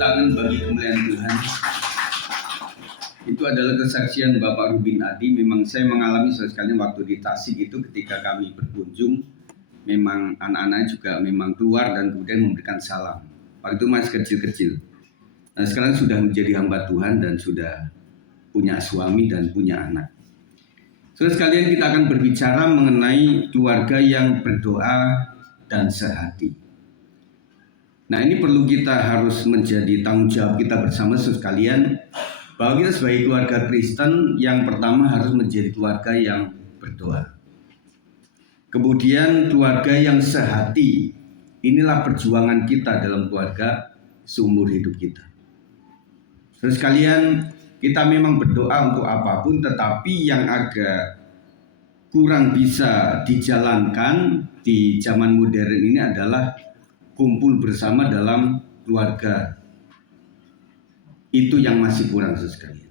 tangan bagi kemuliaan Tuhan. Itu adalah kesaksian Bapak Rubin Adi. Memang saya mengalami sekali waktu di Tasik itu ketika kami berkunjung, memang anak-anak juga memang keluar dan kemudian memberikan salam. Waktu itu masih kecil-kecil. Nah, sekarang sudah menjadi hamba Tuhan dan sudah punya suami dan punya anak. Saudara sekalian, kita akan berbicara mengenai keluarga yang berdoa dan sehati. Nah, ini perlu kita harus menjadi tanggung jawab kita bersama sekalian, bahwa kita sebagai keluarga Kristen yang pertama harus menjadi keluarga yang berdoa. Kemudian keluarga yang sehati, inilah perjuangan kita dalam keluarga seumur hidup kita. Saudara sekalian, kita memang berdoa untuk apapun, tetapi yang agak kurang bisa dijalankan di zaman modern ini adalah kumpul bersama dalam keluarga. Itu yang masih kurang sekali.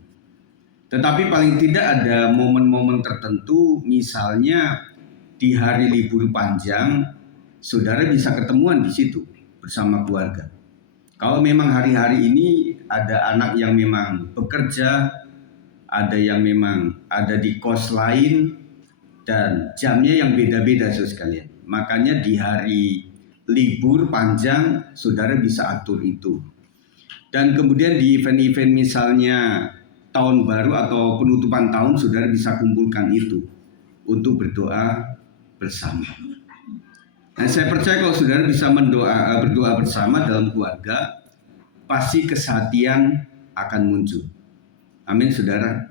Tetapi paling tidak ada momen-momen tertentu, misalnya di hari libur panjang, saudara bisa ketemuan di situ bersama keluarga. Kalau memang hari-hari ini ada anak yang memang bekerja, ada yang memang ada di kos lain, dan jamnya yang beda-beda sekalian. Makanya di hari libur panjang, saudara bisa atur itu. Dan kemudian di event-event misalnya tahun baru atau penutupan tahun, saudara bisa kumpulkan itu untuk berdoa bersama. Nah, saya percaya kalau saudara bisa berdoa bersama dalam keluarga, pasti kesehatian akan muncul. Amin, saudara.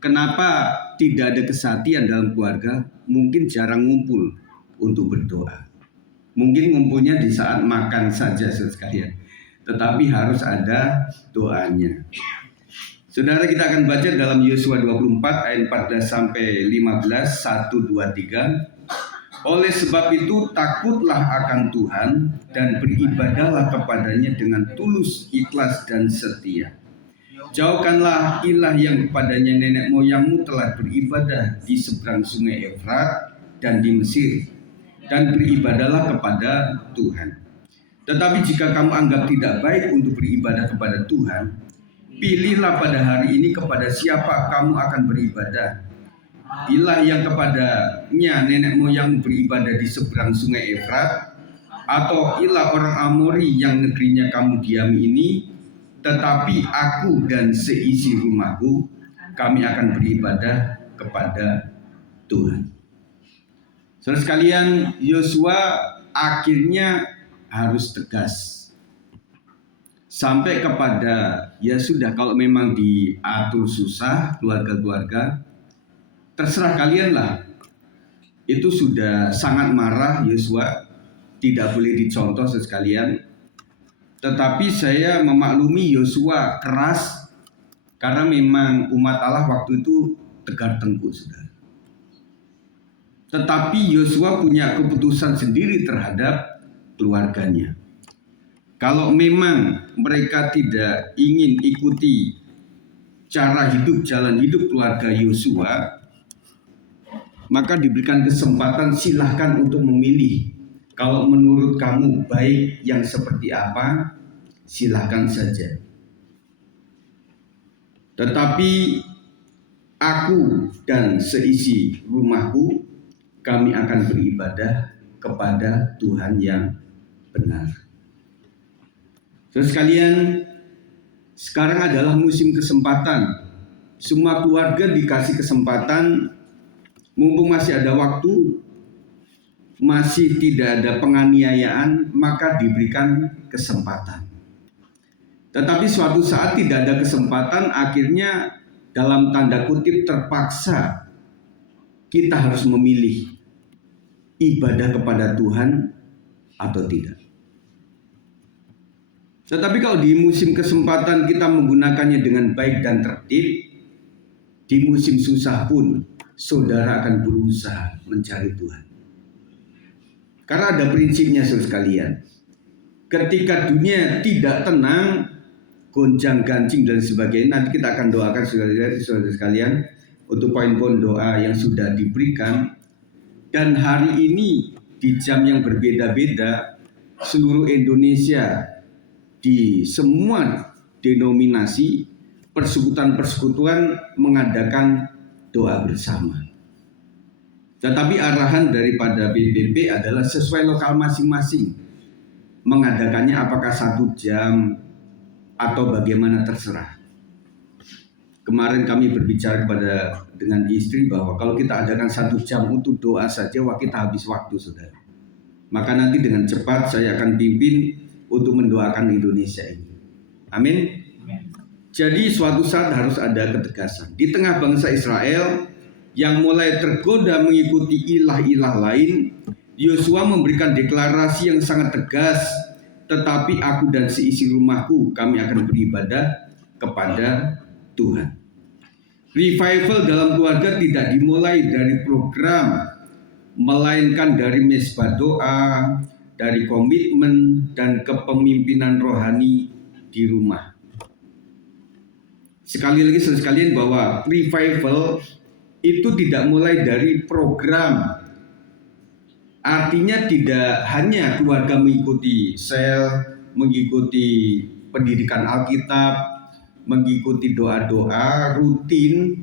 Kenapa tidak ada kesehatian dalam keluarga? Mungkin jarang ngumpul untuk berdoa. Mungkin ngumpulnya di saat makan saja sekalian. Tetapi harus ada doanya. Saudara, kita akan baca dalam Yosua 24 ayat 14 sampai 15, 1, 2, 3. Oleh sebab itu takutlah akan Tuhan dan beribadahlah kepadanya dengan tulus, ikhlas dan setia. Jauhkanlah ilah yang kepadanya nenek moyangmu telah beribadah di seberang sungai Efrat dan di Mesir, dan beribadahlah kepada Tuhan. Tetapi jika kamu anggap tidak baik untuk beribadah kepada Tuhan, pilihlah pada hari ini kepada siapa kamu akan beribadah. Ilah yang kepadanya nenek moyangmu beribadah di seberang sungai Efrat, atau ilah orang Amori yang negerinya kamu diami ini. Tetapi aku dan seisi rumahku, kami akan beribadah kepada Tuhan. Saudara sekalian, Yosua akhirnya harus tegas. Sampai kepada, ya sudah, kalau memang diatur susah keluarga-keluarga, terserah kalian lah. Itu sudah sangat marah Yosua, tidak boleh dicontoh sekalian. Tetapi saya memaklumi Yosua keras karena memang umat Allah waktu itu tegar tengkuk, saudara. Tetapi Yosua punya keputusan sendiri terhadap keluarganya. Kalau memang mereka tidak ingin ikuti cara hidup, jalan hidup keluarga Yosua, maka diberikan kesempatan, silahkan untuk memilih. Kalau menurut kamu baik yang seperti apa, silahkan saja. Tetapi aku dan seisi rumahku, kami akan beribadah kepada Tuhan yang benar. Saudara sekalian, sekarang adalah musim kesempatan. Semua keluarga dikasih kesempatan, mumpung masih ada waktu, masih tidak ada penganiayaan, maka diberikan kesempatan. Tetapi suatu saat tidak ada kesempatan, akhirnya dalam tanda kutip terpaksa kita harus memilih ibadah kepada Tuhan atau tidak. Tetapi kalau di musim kesempatan kita menggunakannya dengan baik dan tertib, di musim susah pun saudara akan berusaha mencari Tuhan. Karena ada prinsipnya, saudara sekalian. Ketika dunia tidak tenang, gonjang-ganjing dan sebagainya, nanti kita akan doakan saudara sekalian untuk poin-poin doa yang sudah diberikan. Dan hari ini di jam yang berbeda-beda, seluruh Indonesia di semua denominasi, persekutuan-persekutuan mengadakan doa bersama. Tetapi arahan daripada PBB adalah sesuai lokal masing-masing. Mengadakannya apakah 1 jam atau bagaimana terserah. Kemarin kami berbicara dengan istri bahwa kalau kita adakan 1 jam untuk doa saja, wah kita habis waktu, saudara. Maka nanti dengan cepat saya akan pimpin untuk mendoakan Indonesia ini. Amin. Jadi suatu saat harus ada ketegasan. Di tengah bangsa Israel yang mulai tergoda mengikuti ilah-ilah lain, Yosua memberikan deklarasi yang sangat tegas, tetapi aku dan seisi rumahku kami akan beribadah kepada Tuhan. Revival dalam keluarga tidak dimulai dari program, melainkan dari mesbah doa, dari komitmen dan kepemimpinan rohani di rumah. Sekali lagi sekalian bahwa revival itu tidak mulai dari program. Artinya tidak hanya keluarga mengikuti sel, mengikuti pendidikan Alkitab, mengikuti doa-doa rutin,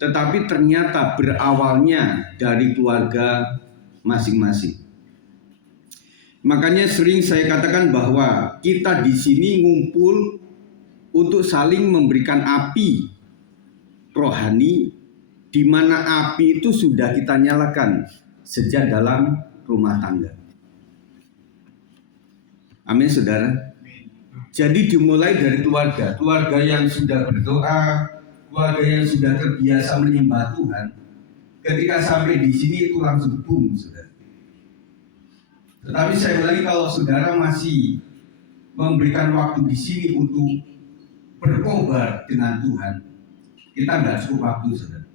tetapi ternyata berawalnya dari keluarga masing-masing. Makanya sering saya katakan bahwa kita di sini ngumpul untuk saling memberikan api rohani, di mana api itu sudah kita nyalakan sejak dalam rumah tangga. Amin, saudara. Jadi dimulai dari keluarga yang sudah berdoa, keluarga yang sudah terbiasa menyembah Tuhan. Ketika sampai di sini itu langsung boom, saudara. Tetapi saya ulangi, kalau saudara masih memberikan waktu di sini untuk berkobar dengan Tuhan, kita nggak cukup waktu, saudara.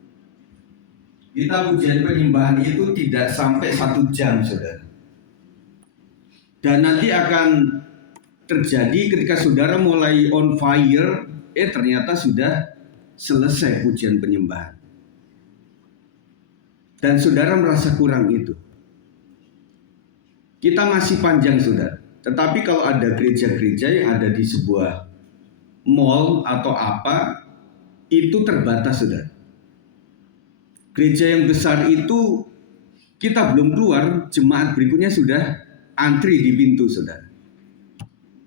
Kita pujian penyembahan itu tidak sampai 1 jam, saudara. Dan nanti akan terjadi ketika saudara mulai on fire, ternyata sudah selesai pujian penyembahan. Dan saudara merasa kurang itu. Kita masih panjang, saudara. Tetapi kalau ada gereja-gereja yang ada di sebuah mall atau apa, itu terbatas, saudara. Gereja yang besar itu kita belum keluar, jemaat berikutnya sudah antri di pintu, saudara.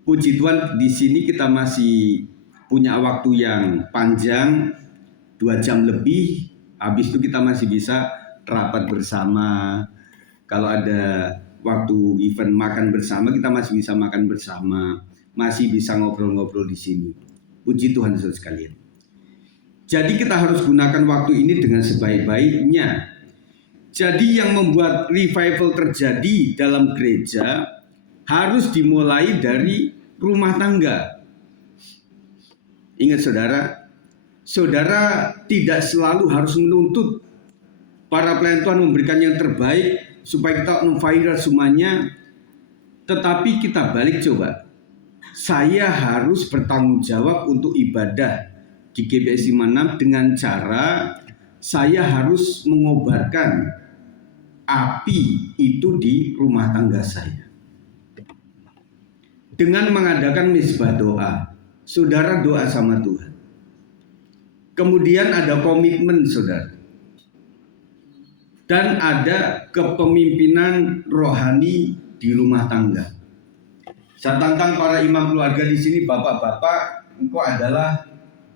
Puji Tuhan, di sini kita masih punya waktu yang panjang, 2 jam lebih. Habis itu kita masih bisa rapat bersama. Kalau ada waktu event makan bersama, kita masih bisa makan bersama, masih bisa ngobrol-ngobrol di sini. Puji Tuhan, saudara sekalian. Jadi kita harus gunakan waktu ini dengan sebaik-baiknya. Jadi yang membuat revival terjadi dalam gereja harus dimulai dari rumah tangga. Ingat, saudara tidak selalu harus menuntut para pelayan Tuhan memberikan yang terbaik supaya kita on fire semuanya. Tetapi kita balik coba. Saya harus bertanggung jawab untuk ibadah di GBS 56 dengan cara saya harus mengobarkan api itu di rumah tangga saya. Dengan mengadakan misbah doa, saudara doa sama Tuhan. Kemudian ada komitmen, saudara. Dan ada kepemimpinan rohani di rumah tangga. Saya tantang para imam keluarga di sini, bapak-bapak, engkau adalah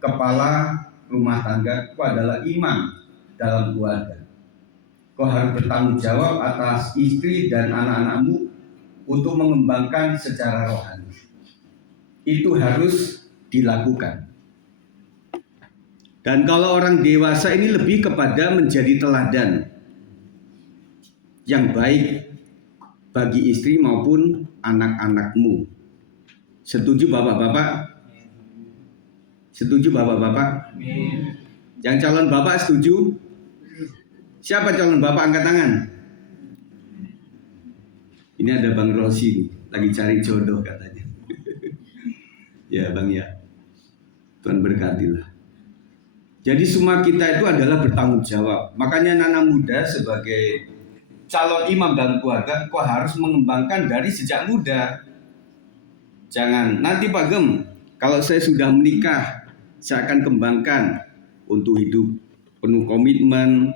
kepala rumah tangga, engkau adalah imam dalam keluarga. Kau harus bertanggung jawab atas istri dan anak-anakmu untuk mengembangkan secara rohani. Itu harus dilakukan. Dan kalau orang dewasa ini lebih kepada menjadi teladan yang baik bagi istri maupun anak-anakmu. Setuju bapak-bapak? Setuju bapak-bapak? Yang calon bapak setuju? Siapa calon bapak, angkat tangan? Ini ada Bang Rosi nih, lagi cari jodoh katanya. Ya Bang ya, Tuhan berkatilah. Jadi semua kita itu adalah bertanggung jawab. Makanya anak muda sebagai calon imam dalam keluarga, kau harus mengembangkan dari sejak muda. Jangan, nanti Pak Gem, kalau saya sudah menikah, saya akan kembangkan untuk hidup penuh komitmen,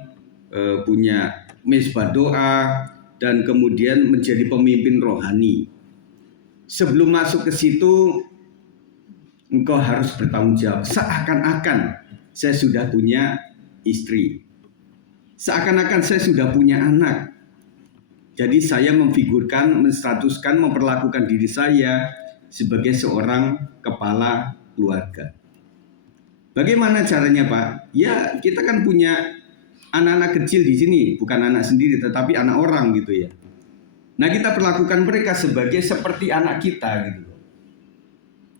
punya mezbah doa, dan kemudian menjadi pemimpin rohani. Sebelum masuk ke situ, engkau harus bertanggung jawab. Seakan-akan saya sudah punya istri. Seakan-akan saya sudah punya anak. Jadi saya memfigurkan, menstatuskan, memperlakukan diri saya sebagai seorang kepala keluarga. Bagaimana caranya Pak? Ya kita kan punya anak-anak kecil di sini, bukan anak sendiri tetapi anak orang gitu ya. Nah kita perlakukan mereka sebagai seperti anak kita gitu.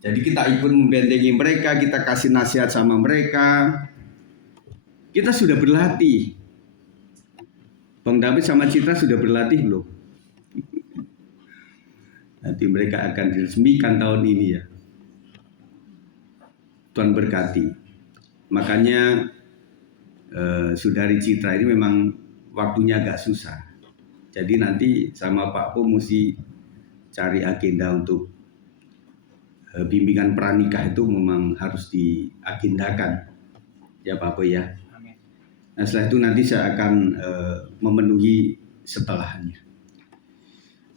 Jadi kita ikut membentengi mereka, kita kasih nasihat sama mereka. Kita sudah berlatih. Bang David sama Citra sudah berlatih belum? Nanti mereka akan diresmikan tahun ini ya. Tuhan berkati. Makanya Saudari Citra ini memang waktunya agak susah. Jadi nanti sama Pak Po mesti cari agenda untuk bimbingan pranikah itu memang harus diagendakan. Ya Pak Po ya. Nah setelah itu nanti saya akan memenuhi setelahnya.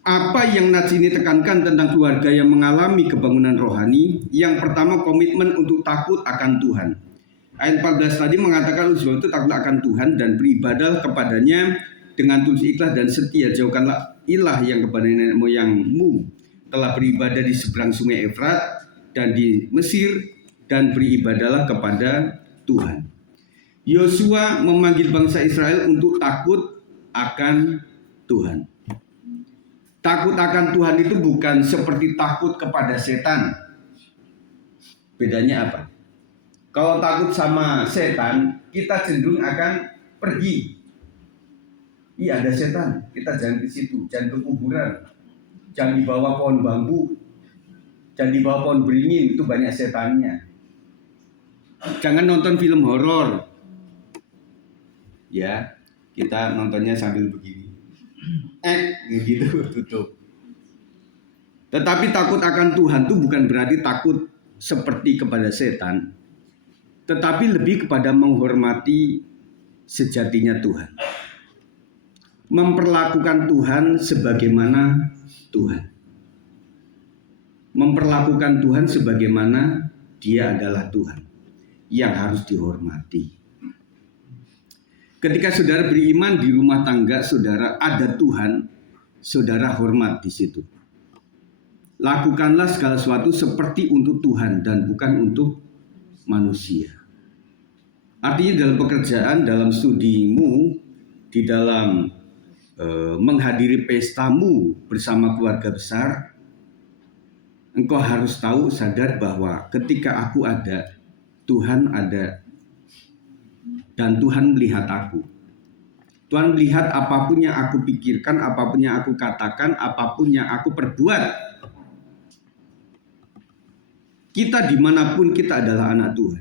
Apa yang Nats ini tekankan tentang keluarga yang mengalami kebangunan rohani? Yang pertama komitmen untuk takut akan Tuhan. Ayat 14 tadi mengatakan sebab itu takut akan Tuhan dan beribadah kepadanya dengan tulus ikhlas dan setia. Jauhkanlah ilah yang kepada nenek moyangmu telah beribadah di seberang sungai Efrat dan di Mesir dan beribadahlah kepada Tuhan. Yosua memanggil bangsa Israel untuk takut akan Tuhan. Takut akan Tuhan itu bukan seperti takut kepada setan. Bedanya apa? Kalau takut sama setan, kita cenderung akan pergi. Iya ada setan, kita jangan ke situ, jangan ke kuburan, jangan di bawah pohon bambu, jangan di bawah pohon beringin, itu banyak setannya. Jangan nonton film horor. Ya, kita nontonnya sambil begini. Gitu tutup. Tetapi takut akan Tuhan itu bukan berarti takut seperti kepada setan, tetapi lebih kepada menghormati sejatinya Tuhan. Memperlakukan Tuhan sebagaimana Tuhan. Memperlakukan Tuhan sebagaimana Dia adalah Tuhan yang harus dihormati. Ketika saudara beriman di rumah tangga saudara ada Tuhan, saudara hormat di situ. Lakukanlah segala sesuatu seperti untuk Tuhan dan bukan untuk manusia. Artinya dalam pekerjaan, dalam studimu, di dalam menghadiri pestamu bersama keluarga besar, engkau harus tahu, sadar bahwa ketika aku ada, Tuhan ada. Dan Tuhan melihat aku. Tuhan melihat apapun yang aku pikirkan, apapun yang aku katakan, apapun yang aku perbuat. Kita dimanapun kita adalah anak Tuhan.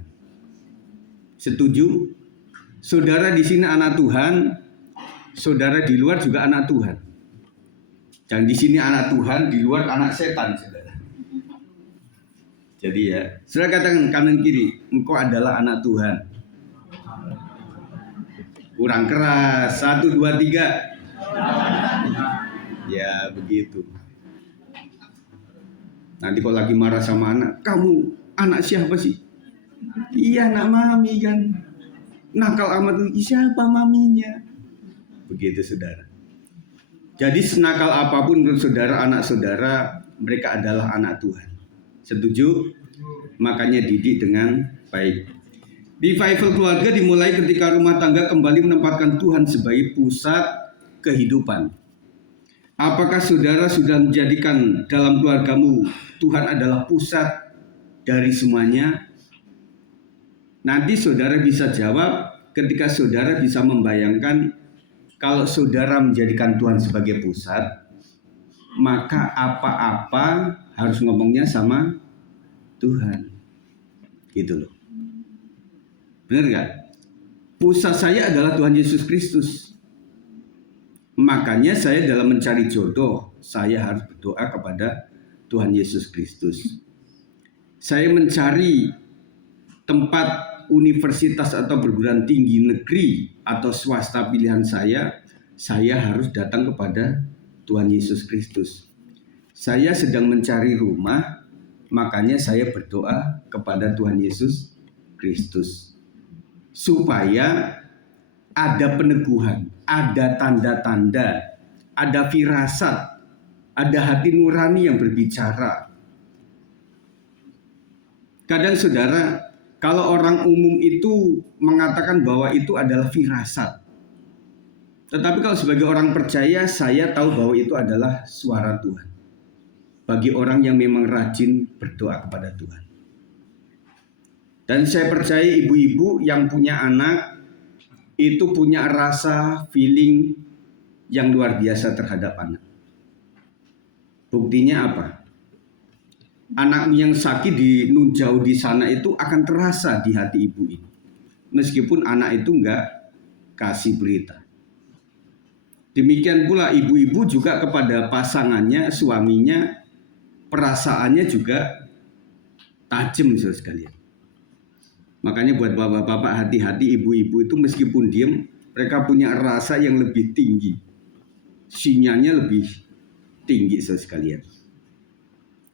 Setuju? Saudara di sini anak Tuhan, saudara di luar juga anak Tuhan. Dan di sini anak Tuhan, di luar anak setan, saudara. Jadi ya, saudara katakan kanan kiri, engkau adalah anak Tuhan. Kurang keras, 1, 2, 3. Ya begitu. Nanti kalau lagi marah sama anak, kamu anak siapa sih? Iya anak mami kan. Nakal amat tuh, siapa maminya? Begitu saudara. Jadi senakal apapun menurut saudara, anak saudara, mereka adalah anak Tuhan. Setuju? Makanya didik dengan baik. Revival keluarga dimulai ketika rumah tangga kembali menempatkan Tuhan sebagai pusat kehidupan. Apakah saudara sudah menjadikan dalam keluargamu Tuhan adalah pusat dari semuanya? Nanti saudara bisa jawab ketika saudara bisa membayangkan kalau saudara menjadikan Tuhan sebagai pusat, maka apa-apa harus ngomongnya sama Tuhan. Gitu loh. Benar gak? Pusat saya adalah Tuhan Yesus Kristus. Makanya saya dalam mencari jodoh, saya harus berdoa kepada Tuhan Yesus Kristus. Saya mencari tempat universitas atau perguruan tinggi negeri atau swasta pilihan saya harus datang kepada Tuhan Yesus Kristus. Saya sedang mencari rumah, makanya saya berdoa kepada Tuhan Yesus Kristus. Supaya ada peneguhan, ada tanda-tanda, ada firasat, ada hati nurani yang berbicara. Kadang saudara, kalau orang umum itu mengatakan bahwa itu adalah firasat. Tetapi kalau sebagai orang percaya, saya tahu bahwa itu adalah suara Tuhan. Bagi orang yang memang rajin berdoa kepada Tuhan. Dan saya percaya ibu-ibu yang punya anak, itu punya rasa feeling yang luar biasa terhadap anak. Buktinya apa? Anak yang sakit di nun jauh di sana itu akan terasa di hati ibu ini. Meskipun anak itu enggak kasih berita. Demikian pula ibu-ibu juga kepada pasangannya, suaminya, perasaannya juga tajam saudara sekalian. Makanya buat bapak-bapak hati-hati, ibu-ibu itu meskipun diam, mereka punya rasa yang lebih tinggi. Sinyalnya lebih tinggi saudara sekalian.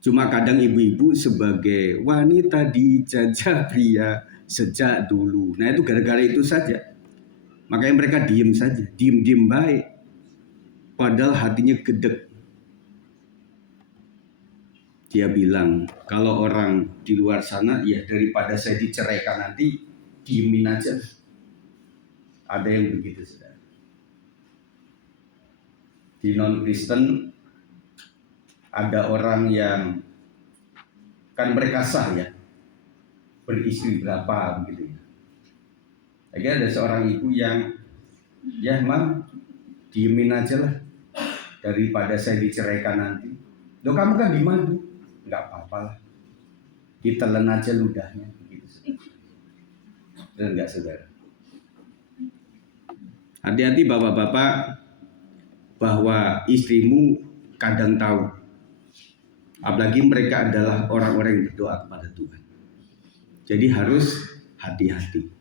Cuma kadang ibu-ibu sebagai wanita dijajah pria sejak dulu. Nah itu gara-gara itu saja. Makanya mereka diem saja, diem-diem baik. Padahal hatinya gedek. Dia bilang, kalau orang di luar sana, ya daripada saya diceraikan nanti, diemin aja. Ada yang begitu, saudara. Di non-Kristen, ada orang yang kan mereka sah ya, beristri berapa begitu ya. Lagi ada seorang ibu yang, ya mam, diemin aja lah, daripada saya diceraikan nanti. Loh kamu kan dimandu, nggak apa-apa lah, ditelan aja ludahnya, begitu. Dan nggak saudara. Hati-hati bapak-bapak, bahwa istrimu kadang tahu. Apalagi mereka adalah orang-orang yang berdoa kepada Tuhan. Jadi harus hati-hati.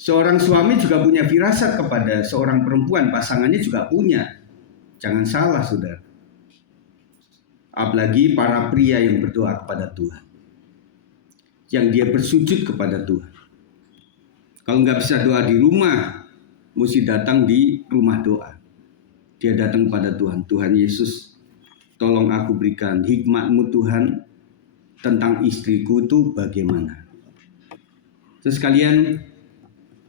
Seorang suami juga punya firasat kepada seorang perempuan, pasangannya juga punya. Jangan salah saudara. Apalagi para pria yang berdoa kepada Tuhan. Yang dia bersujud kepada Tuhan. Kalau nggak bisa doa di rumah, mesti datang di rumah doa. Dia datang kepada Tuhan. Tuhan Yesus, tolong aku berikan hikmat-Mu Tuhan tentang istriku itu bagaimana. Terus kalian,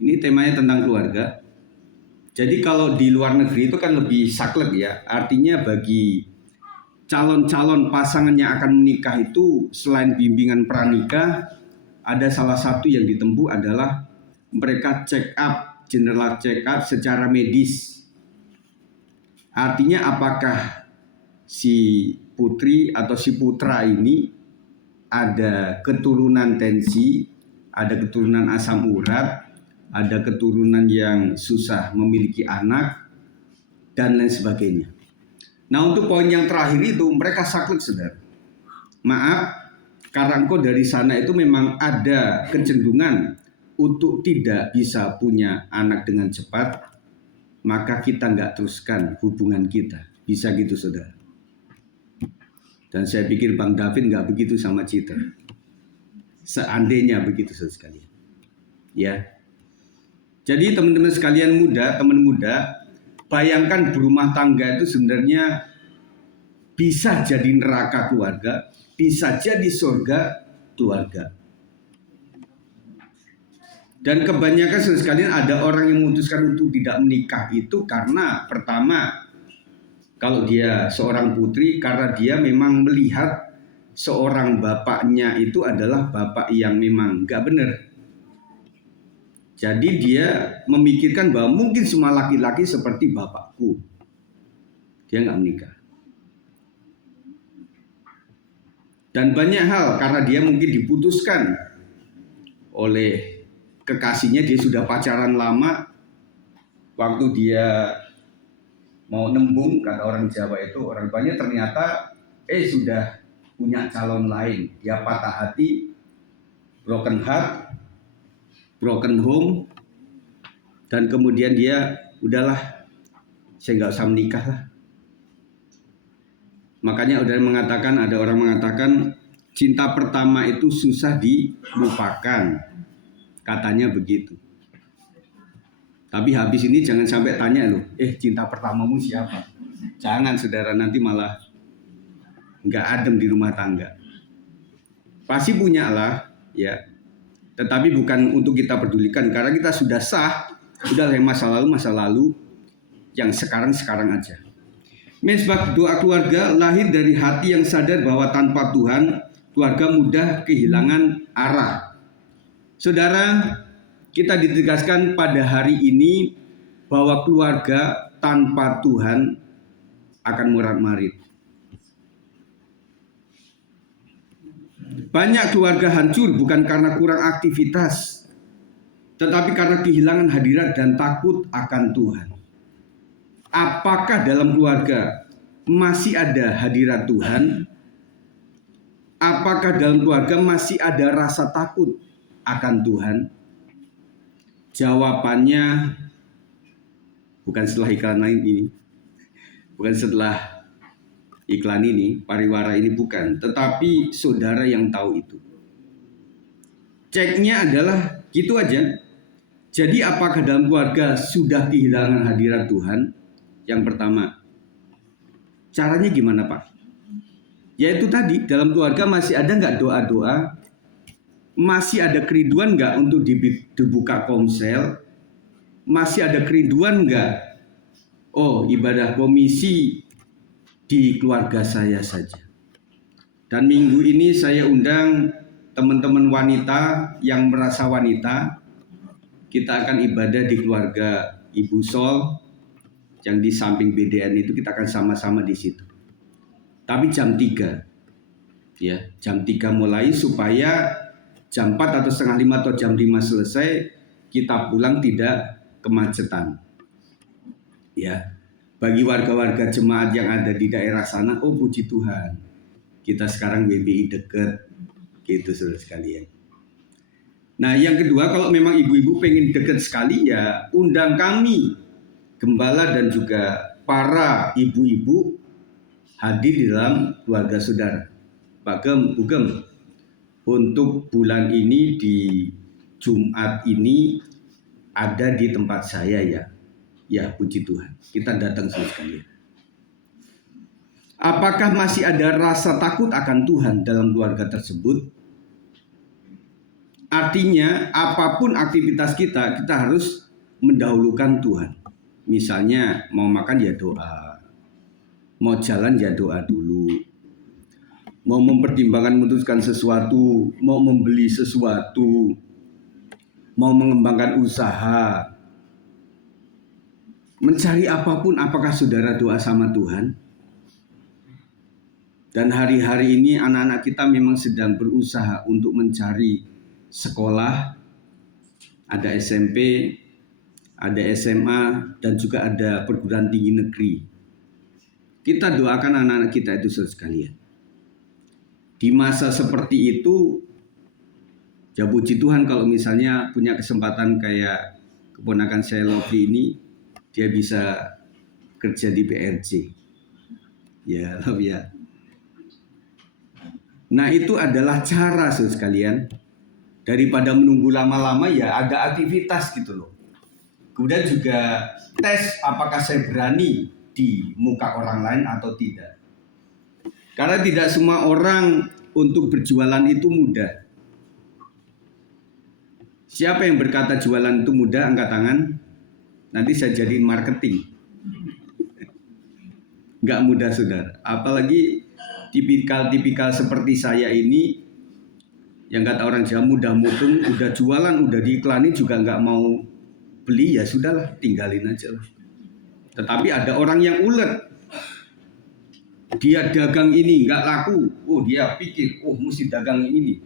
ini temanya tentang keluarga. Jadi kalau di luar negeri itu kan lebih saklek ya. Artinya bagi calon-calon pasangan yang akan menikah itu selain bimbingan pranikah, ada salah satu yang ditempuh adalah mereka check up, general check up secara medis. Artinya apakah si putri atau si putra ini ada keturunan tensi, ada keturunan asam urat, ada keturunan yang susah memiliki anak, dan lain sebagainya. Nah untuk poin yang terakhir itu mereka saklek saudara. Maaf, karena engkau dari sana itu memang ada kecenderungan untuk tidak bisa punya anak dengan cepat, maka kita nggak teruskan hubungan kita. Bisa gitu saudara. Dan saya pikir Bang David nggak begitu sama Citra. Seandainya begitu saudara sekalian. Ya. Jadi teman-teman sekalian muda, teman muda, bayangkan berumah tangga itu sebenarnya bisa jadi neraka keluarga, bisa jadi surga keluarga. Dan kebanyakan saudara sekalian ada orang yang memutuskan untuk tidak menikah itu karena pertama, kalau dia seorang putri, karena dia memang melihat seorang bapaknya itu adalah bapak yang memang gak benar. Jadi dia memikirkan bahwa mungkin semua laki-laki seperti bapakku. Dia gak menikah. Dan banyak hal karena dia mungkin diputuskan oleh kekasihnya, dia sudah pacaran lama. Waktu dia mau nembung, kata orang Jawa itu, orang tuanya ternyata sudah punya calon lain. Dia patah hati, broken heart, broken home, dan kemudian dia udahlah, saya nggak usah menikah lah. Makanya ada orang mengatakan cinta pertama itu susah dilupakan, katanya begitu. Tapi habis ini jangan sampai tanya loh, cinta pertamamu siapa? Jangan saudara, nanti malah nggak adem di rumah tangga. Pasti punya lah, ya. Tetapi bukan untuk kita pedulikan, karena kita sudah sah, sudah masa lalu yang sekarang aja. Mesbah doa keluarga lahir dari hati yang sadar bahwa tanpa Tuhan, keluarga mudah kehilangan arah. Saudara, kita ditegaskan pada hari ini bahwa keluarga tanpa Tuhan akan murat-marit. Banyak keluarga hancur bukan karena kurang aktivitas, tetapi karena kehilangan hadirat dan takut akan Tuhan. Apakah dalam keluarga masih ada hadirat Tuhan? Apakah dalam keluarga masih ada rasa takut akan Tuhan? Jawabannya bukan setelah iklan ini, pariwara ini bukan, tetapi saudara yang tahu itu. Ceknya adalah gitu aja. Jadi apakah dalam keluarga sudah kehilangan hadirat Tuhan? Yang pertama, caranya gimana Pak? Yaitu tadi, dalam keluarga masih ada nggak doa-doa? Masih ada kerinduan nggak untuk dibuka komsel? Masih ada kerinduan nggak? Ibadah komisi di keluarga saya saja. Dan minggu ini saya undang teman-teman wanita yang merasa wanita. Kita akan ibadah di keluarga Ibu Sol, yang di samping BDN itu, kita akan sama-sama di situ. Tapi jam 3. Ya, jam 3 mulai supaya jam 4 atau setengah 5 atau jam 5 selesai, kita pulang tidak kemacetan. Ya. Bagi warga-warga jemaat yang ada di daerah sana, puji Tuhan. Kita sekarang WBI dekat, gitu saudara sekalian. Nah, yang kedua, kalau memang ibu-ibu pengen dekat sekali, ya undang kami, gembala dan juga para ibu-ibu hadir di dalam keluarga saudara. Pak Gem, Bu Gem, untuk bulan ini di Jumat ini ada di tempat saya ya. Ya, puji Tuhan. Kita datang sekali. Apakah masih ada rasa takut akan Tuhan dalam keluarga tersebut? Artinya, apapun aktivitas kita harus mendahulukan Tuhan. Misalnya, mau makan ya doa. Mau jalan ya doa dulu. Mau mempertimbangkan memutuskan sesuatu, mau membeli sesuatu, mau mengembangkan usaha, mencari apapun, apakah saudara doa sama Tuhan? Dan hari-hari ini anak-anak kita memang sedang berusaha untuk mencari sekolah, ada SMP, ada SMA, dan juga ada perguruan tinggi negeri. Kita doakan anak-anak kita itu saudara sekalian. Di masa seperti itu, ya puji Tuhan kalau misalnya punya kesempatan kayak keponakan saya Lovely ini, dia bisa kerja di BRJ. Ya, ya. Nah, itu adalah cara saudara sekalian. Daripada menunggu lama-lama, ya ada aktivitas gitu loh. Kemudian juga tes apakah saya berani di muka orang lain atau tidak. Karena tidak semua orang untuk berjualan itu mudah. Siapa yang berkata jualan itu mudah, angkat tangan. Nanti saya jadiin marketing. Nggak mudah saudara. Apalagi tipikal seperti saya ini, yang kata orang Jawa mudah mutung, udah jualan, udah diiklanin juga nggak mau beli, ya sudahlah, tinggalin aja lah. Tetapi ada orang yang ulet. Dia dagang ini nggak laku, dia pikir, mesti dagang ini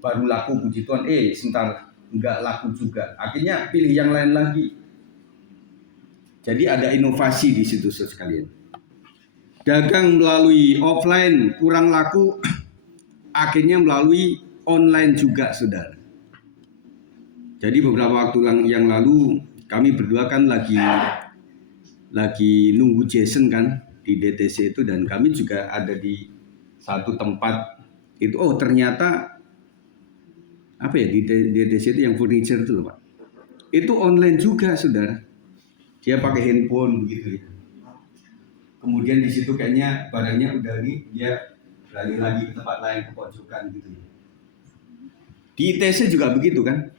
baru laku, puji Tuhan, sebentar nggak laku juga. Akhirnya pilih yang lain lagi. Jadi ada inovasi di situ sekalian. dagang melalui offline kurang laku, akhirnya melalui online juga, saudara. Jadi beberapa waktu yang lalu kami berdua kan lagi nunggu Jason kan di DTC itu, dan kami juga ada di satu tempat itu. Oh ternyata apa ya, di DTC itu yang furniture itu loh Pak, itu online juga, saudara. Dia pakai handphone begitu ya. Kemudian di situ kayaknya barangnya udah nih, dia beralih lagi ke tempat lain, ke pojokan gitu ya. Di ITC juga begitu kan.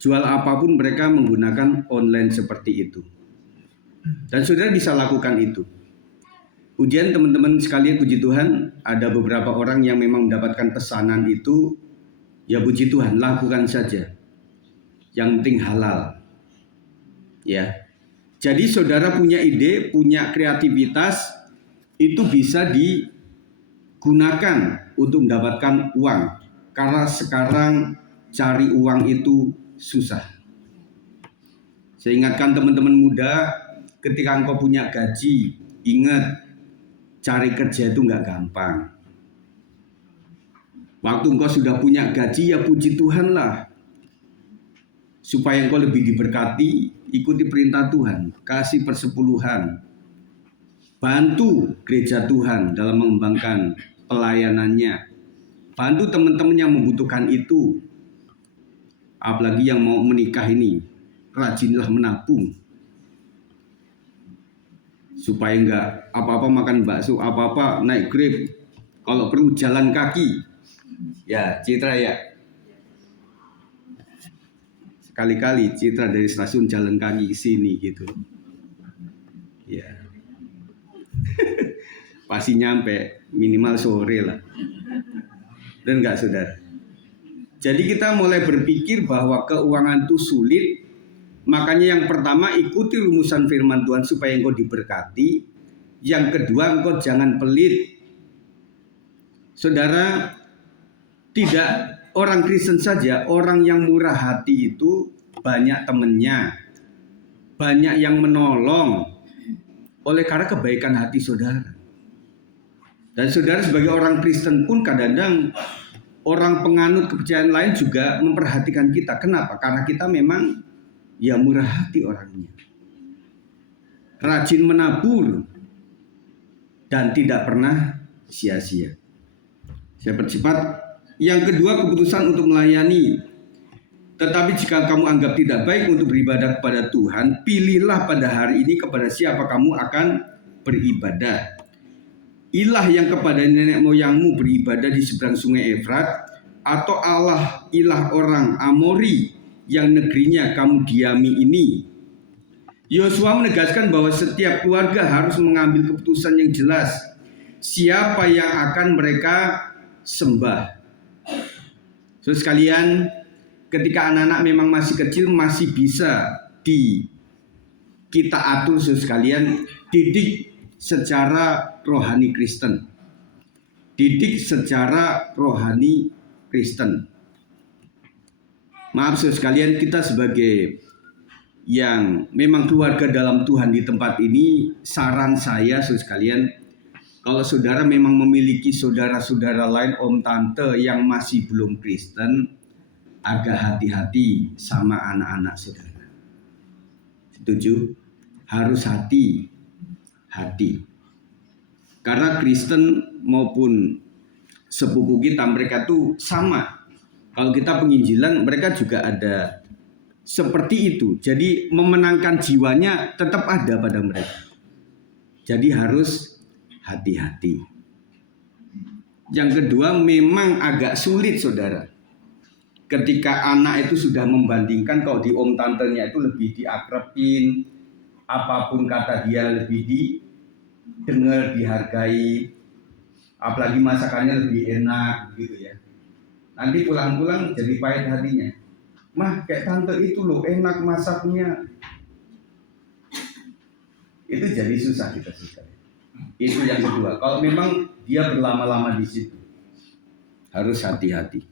Jual apapun mereka menggunakan online seperti itu. Dan saudara bisa lakukan itu. Pujian teman-teman sekalian, puji Tuhan, ada beberapa orang yang memang mendapatkan pesanan itu, ya puji Tuhan, lakukan saja. Yang penting halal. Ya. Jadi saudara punya ide, punya kreativitas, itu bisa digunakan untuk mendapatkan uang. Karena sekarang cari uang itu susah. Saya ingatkan teman-teman muda, ketika engkau punya gaji, ingat, cari kerja itu nggak gampang. Waktu engkau sudah punya gaji, ya puji Tuhan lah. Supaya engkau lebih diberkati, ikuti perintah Tuhan, kasih persepuluhan, bantu gereja Tuhan dalam mengembangkan pelayanannya, bantu teman-teman yang membutuhkan itu. Apalagi yang mau menikah ini, rajinlah menabung. Supaya enggak apa-apa makan bakso, apa-apa naik Grab, kalau perlu jalan kaki. Ya, Citra ya. Sekali-kali Citra dari stasiun jalan kaki ke sini gitu. Ya. Pasti nyampe minimal sore lah. Dan enggak, saudara. Jadi kita mulai berpikir bahwa keuangan itu sulit. Makanya yang pertama, ikuti rumusan firman Tuhan supaya engkau diberkati. Yang kedua, engkau jangan pelit. Saudara, tidak orang Kristen saja, orang yang murah hati itu banyak temannya, banyak yang menolong oleh karena kebaikan hati saudara. Dan saudara sebagai orang Kristen pun kadang-kadang orang penganut kepercayaan lain juga memperhatikan kita. Kenapa? Karena kita memang ya murah hati orangnya, rajin menabur, dan tidak pernah sia-sia. Saya percepat. Yang kedua, keputusan untuk melayani. Tetapi jika kamu anggap tidak baik untuk beribadah kepada Tuhan, pilihlah pada hari ini kepada siapa kamu akan beribadah. Ilah yang kepada nenek moyangmu beribadah di seberang sungai Efrat, atau Allah ilah orang Amori yang negerinya kamu diami ini. Yosua menegaskan bahwa setiap keluarga harus mengambil keputusan yang jelas siapa yang akan mereka sembah. Terus sekalian, ketika anak-anak memang masih kecil, masih bisa kita atur, terus sekalian, didik secara rohani Kristen. Didik secara rohani Kristen. Maaf saudara sekalian, kita sebagai yang memang keluarga dalam Tuhan di tempat ini, saran saya saudara sekalian, kalau saudara memang memiliki saudara-saudara lain, om tante yang masih belum Kristen, agak hati-hati sama anak-anak saudara. Setuju? Harus hati-hati. Karena Kristen maupun sepupu kita, mereka tuh sama. Kalau kita penginjilan, mereka juga ada seperti itu. Jadi memenangkan jiwanya tetap ada pada mereka. Jadi harus hati-hati. Yang kedua, memang agak sulit saudara. Ketika anak itu sudah membandingkan, kalau di om tantenya itu lebih diakrepin, apapun kata dia lebih didengar, dihargai, apalagi masakannya lebih enak gitu ya. Nanti pulang-pulang jadi pahit hatinya. Mah kayak tante itu loh enak masaknya. Itu jadi susah kita susah. Itu yang kedua. Kalau memang dia berlama-lama di situ, harus hati-hati.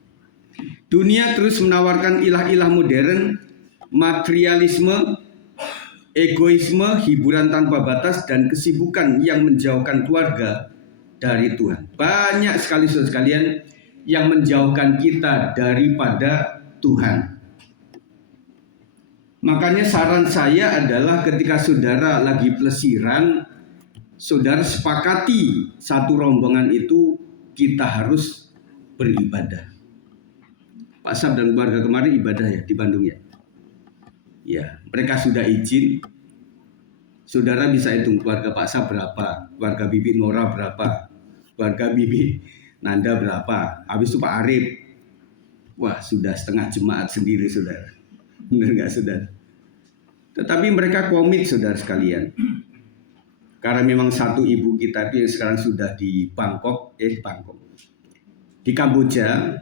Dunia terus menawarkan ilah-ilah modern, materialisme, egoisme, hiburan tanpa batas, dan kesibukan yang menjauhkan keluarga dari Tuhan. Banyak sekali saudara sekalian yang menjauhkan kita daripada Tuhan. Makanya saran saya adalah ketika saudara lagi pelesiran, saudara sepakati satu rombongan itu kita harus beribadah. Pak Sab dan keluarga kemarin ibadah ya di Bandung ya. Ya, mereka sudah izin. Saudara bisa hitung keluarga Pak Sab berapa, keluarga Bibi Nora berapa, keluarga Bibi Nanda berapa. Habis itu Pak Arif. Wah, sudah setengah jemaat sendiri saudara. Benar nggak saudara? Tetapi mereka komit saudara sekalian. Karena memang satu ibu kita itu yang sekarang sudah di Bangkok, di Kamboja,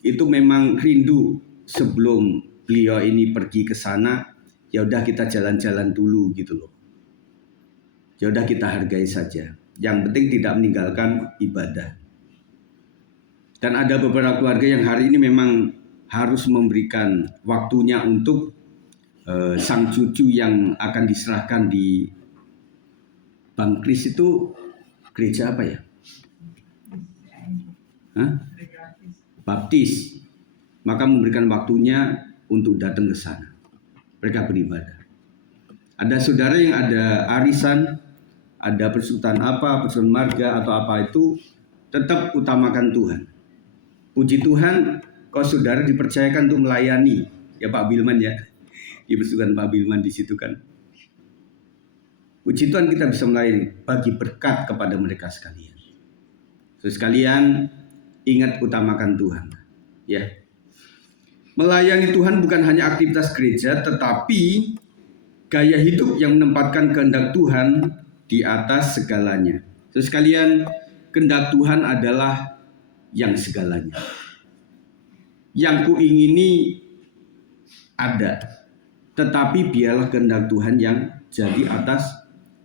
itu memang rindu sebelum beliau ini pergi ke sana, ya udah kita jalan-jalan dulu gitu loh. Ya udah kita hargai saja. Yang penting tidak meninggalkan ibadah. Dan ada beberapa keluarga yang hari ini memang harus memberikan waktunya untuk sang cucu yang akan diserahkan di Bang Kris itu gereja apa ya? Baptis. Maka memberikan waktunya untuk datang ke sana. Mereka beribadah. Ada saudara yang ada arisan, ada persekutuan apa, persekutuan marga atau apa itu, tetap utamakan Tuhan. Puji Tuhan, kalau saudara dipercayakan untuk melayani, ya Pak Bilman ya, di persekutuan Pak Bilman di situ kan. Puji Tuhan kita bisa melayani, bagi berkat kepada mereka sekalian. Terus sekalian, ingat utamakan Tuhan. Ya, melayani Tuhan bukan hanya aktivitas gereja, tetapi gaya hidup yang menempatkan kehendak Tuhan di atas segalanya. Terus sekalian, kehendak Tuhan adalah yang segalanya. Yang kuingini ada, tetapi biarlah kehendak Tuhan yang jadi atas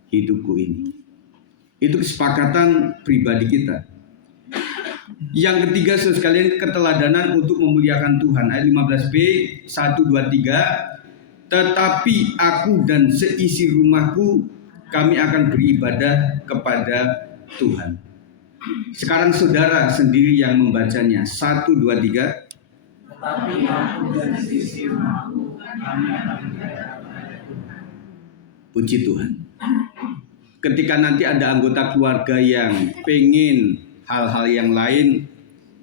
hidupku ini. Itu kesepakatan pribadi kita. Yang ketiga, saudara sekalian, keteladanan untuk memuliakan Tuhan. Ayat 15b, 1, 2, 3. Tetapi aku dan seisi rumahku, kami akan beribadah kepada Tuhan. Sekarang saudara sendiri yang membacanya. 1, 2, 3. Tetapi aku dan seisi rumahku, kami akan beribadah kepada Tuhan. Puji Tuhan. Ketika nanti ada anggota keluarga yang pengen hal-hal yang lain,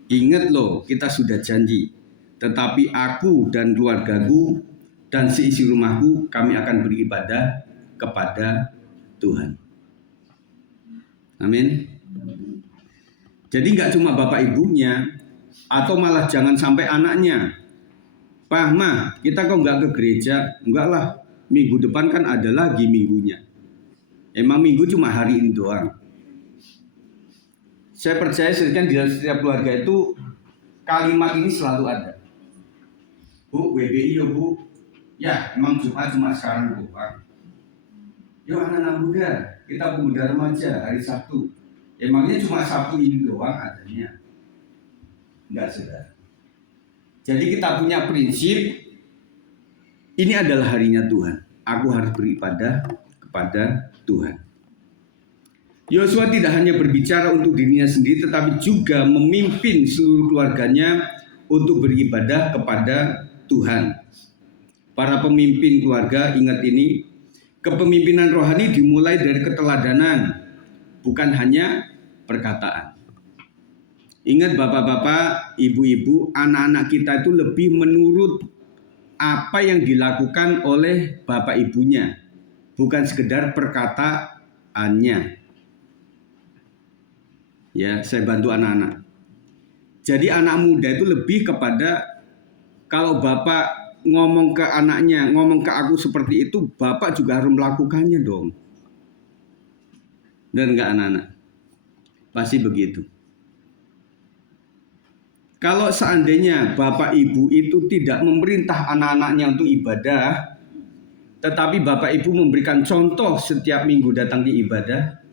ingat loh, kita sudah janji. Tetapi aku dan keluargaku dan seisi rumahku, kami akan beribadah kepada Tuhan. Amin. Jadi nggak cuma bapak ibunya, atau malah jangan sampai anaknya. Pak, Ma, kita kok nggak ke gereja? Enggak lah, minggu depan kan ada lagi minggunya. Emang minggu cuma hari ini doang. Saya percaya kan di setiap keluarga itu kalimat ini selalu ada. Bu, WBI ya Bu. Ya, emang Jumat cuma sekarang Bu. Yo anak-anak muda, kita pemuda remaja hari Sabtu. Emangnya cuma Sabtu ini doang adanya? Enggak, saudara. Jadi kita punya prinsip, ini adalah harinya Tuhan. Aku harus beribadah kepada Tuhan. Yosua tidak hanya berbicara untuk dirinya sendiri, tetapi juga memimpin seluruh keluarganya untuk beribadah kepada Tuhan. Para pemimpin keluarga, ingat ini, kepemimpinan rohani dimulai dari keteladanan, bukan hanya perkataan. Ingat bapak-bapak, ibu-ibu, anak-anak kita itu lebih menurut apa yang dilakukan oleh bapak ibunya, bukan sekedar perkataannya. Ya, saya bantu anak-anak. Jadi anak muda itu lebih kepada kalau bapak ngomong ke anaknya, ngomong ke aku seperti itu, bapak juga harus melakukannya dong. Dan enggak anak-anak? Pasti begitu. Kalau seandainya bapak ibu itu tidak memerintah anak-anaknya untuk ibadah, tetapi bapak ibu memberikan contoh setiap minggu datang di ibadah,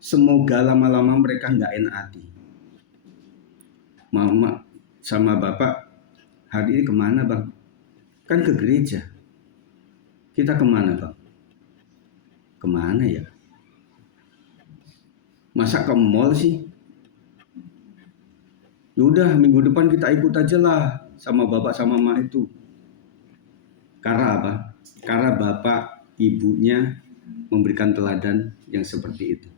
semoga lama-lama mereka nggak enak hati. Mama sama bapak, hari ini kemana bang? Kan ke gereja. Kita kemana, Bang? Kemana ya? Masa ke mall sih? Yaudah, minggu depan kita ikut aja lah sama bapak sama mama itu. Karena apa? Karena bapak ibunya memberikan teladan yang seperti itu.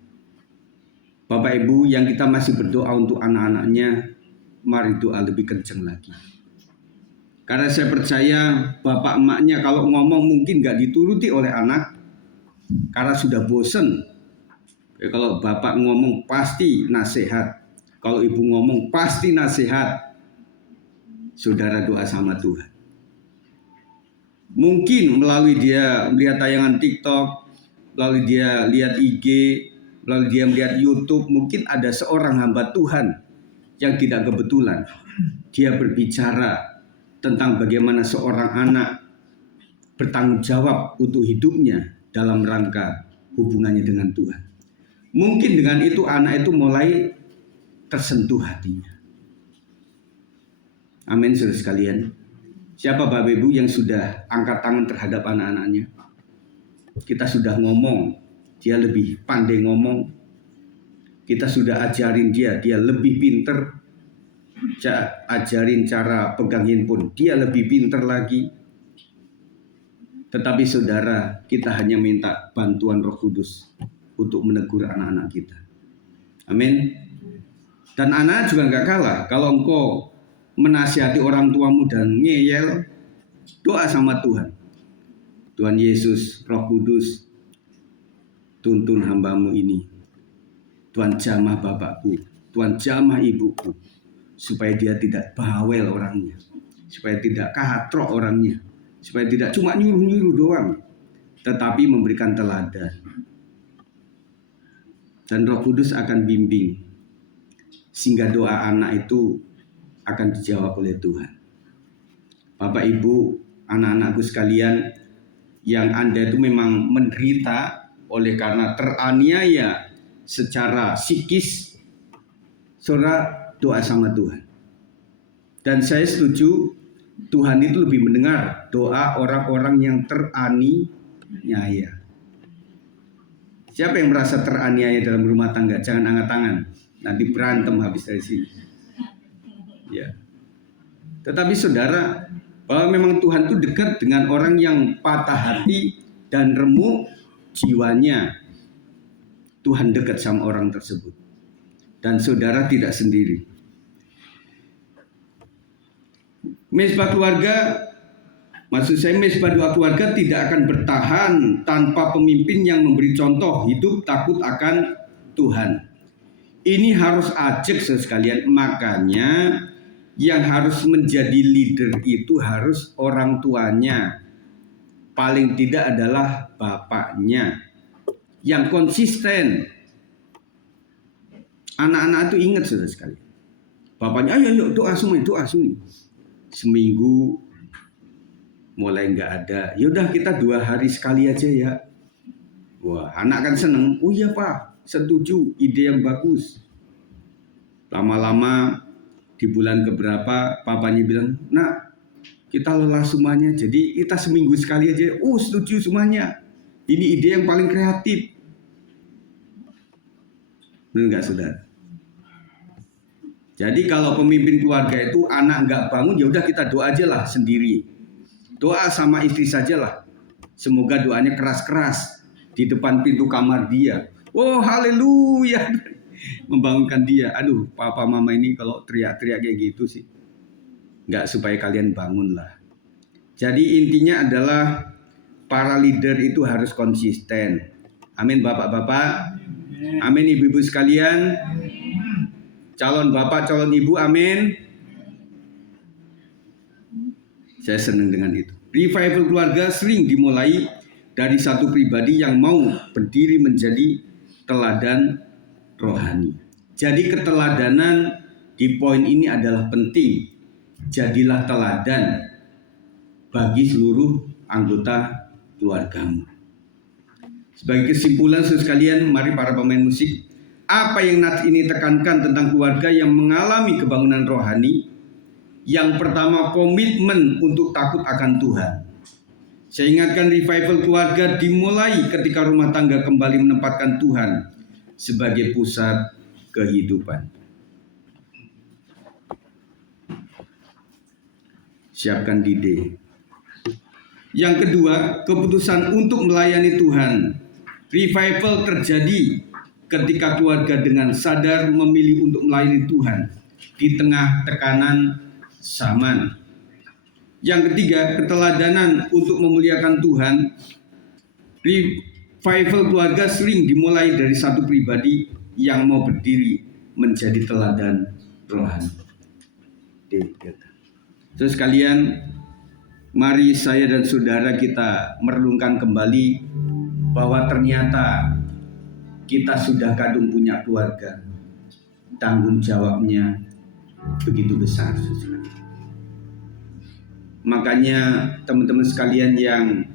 Bapak ibu yang kita masih berdoa untuk anak-anaknya, mari doa lebih kencang lagi. Karena saya percaya bapak emaknya kalau ngomong mungkin gak dituruti oleh anak, karena sudah bosen. Kalau bapak ngomong pasti nasihat, kalau ibu ngomong pasti nasihat. Saudara doa sama Tuhan. Mungkin melalui dia melihat tayangan TikTok, melalui dia lihat IG, melalui dia melihat YouTube, mungkin ada seorang hamba Tuhan yang tidak kebetulan. Dia berbicara tentang bagaimana seorang anak bertanggung jawab untuk hidupnya dalam rangka hubungannya dengan Tuhan. Mungkin dengan itu anak itu mulai tersentuh hatinya. Amin, saudara sekalian. Siapa Bapak Ibu yang sudah angkat tangan terhadap anak-anaknya? Kita sudah ngomong, dia lebih pandai ngomong. Kita sudah ajarin dia lebih pinter. Ajarin cara pegang handphone, dia lebih pinter lagi. Tetapi saudara, kita hanya minta bantuan Roh Kudus untuk menegur anak-anak kita. Amin. Dan anak juga gak kalah. Kalau engkau menasihati orang tuamu dan ngeyel, doa sama Tuhan. Tuhan Yesus, Roh Kudus, tuntun hambamu ini. Tuhan jamah bapakku, Tuhan jamah ibuku, supaya dia tidak bawel orangnya, supaya tidak katrok orangnya, supaya tidak cuma nyuruh-nyuruh doang, tetapi memberikan teladan. Dan Roh Kudus akan bimbing, sehingga doa anak itu akan dijawab oleh Tuhan. Bapak Ibu, anak-anakku sekalian, yang Anda itu memang menderita oleh karena teraniaya secara psikis, saudara doa sama Tuhan. Dan saya setuju, Tuhan itu lebih mendengar doa orang-orang yang teraniaya. Siapa yang merasa teraniaya dalam rumah tangga? Jangan angkat tangan, nanti berantem habis dari sini. Ya. Tetapi saudara, bahwa memang Tuhan itu dekat dengan orang yang patah hati dan remuk jiwanya. Tuhan dekat sama orang tersebut. Dan saudara tidak sendiri. Mesbah keluarga, maksud saya mesbah doa keluarga tidak akan bertahan tanpa pemimpin yang memberi contoh hidup takut akan Tuhan. Ini harus ajak sekalian, makanya yang harus menjadi leader itu harus orang tuanya. Paling tidak adalah bapaknya yang konsisten. Anak-anak itu ingat saudara sekalian. Bapaknya, ayo doa semua. Seminggu mulai nggak ada. Yaudah kita 2 hari sekali aja ya. Wah, anak kan seneng. Oh iya Pak, setuju, ide yang bagus. Lama-lama di bulan keberapa papanya bilang, nak kita lelah semuanya, jadi kita seminggu sekali aja. Oh setuju semuanya. Ini ide yang paling kreatif. Benar nggak saudara? Jadi kalau pemimpin keluarga itu anak nggak bangun, ya udah kita doa aja lah sendiri. Doa sama istri saja lah. Semoga doanya keras-keras di depan pintu kamar dia. Oh haleluya, membangunkan dia. Aduh, papa mama ini kalau teriak-teriak kayak gitu sih, nggak supaya kalian bangun lah. Jadi intinya adalah para leader itu harus konsisten. Amin bapak-bapak. Amin ibu-ibu sekalian. Calon bapak, calon ibu, amin. Saya senang dengan itu. Revival keluarga sering dimulai dari satu pribadi yang mau berdiri menjadi teladan rohani. Jadi keteladanan di poin ini adalah penting. Jadilah teladan bagi seluruh anggota keluargamu. Sebagai kesimpulan sekalian, mari para pemain musik, apa yang Nats ini tekankan tentang keluarga yang mengalami kebangunan rohani? Yang pertama, komitmen untuk takut akan Tuhan. Saya ingatkan revival keluarga dimulai ketika rumah tangga kembali menempatkan Tuhan sebagai pusat kehidupan. Siapkan ide. Yang kedua, keputusan untuk melayani Tuhan. Revival terjadi ketika keluarga dengan sadar memilih untuk melayani Tuhan di tengah tekanan zaman. Yang ketiga, keteladanan untuk memuliakan Tuhan. Revival keluarga sering dimulai dari satu pribadi yang mau berdiri menjadi teladan rohani. Terus kalian, mari saya dan saudara kita merenungkan kembali bahwa ternyata kita sudah kadung punya keluarga. Tanggung jawabnya begitu besar. Makanya teman-teman sekalian yang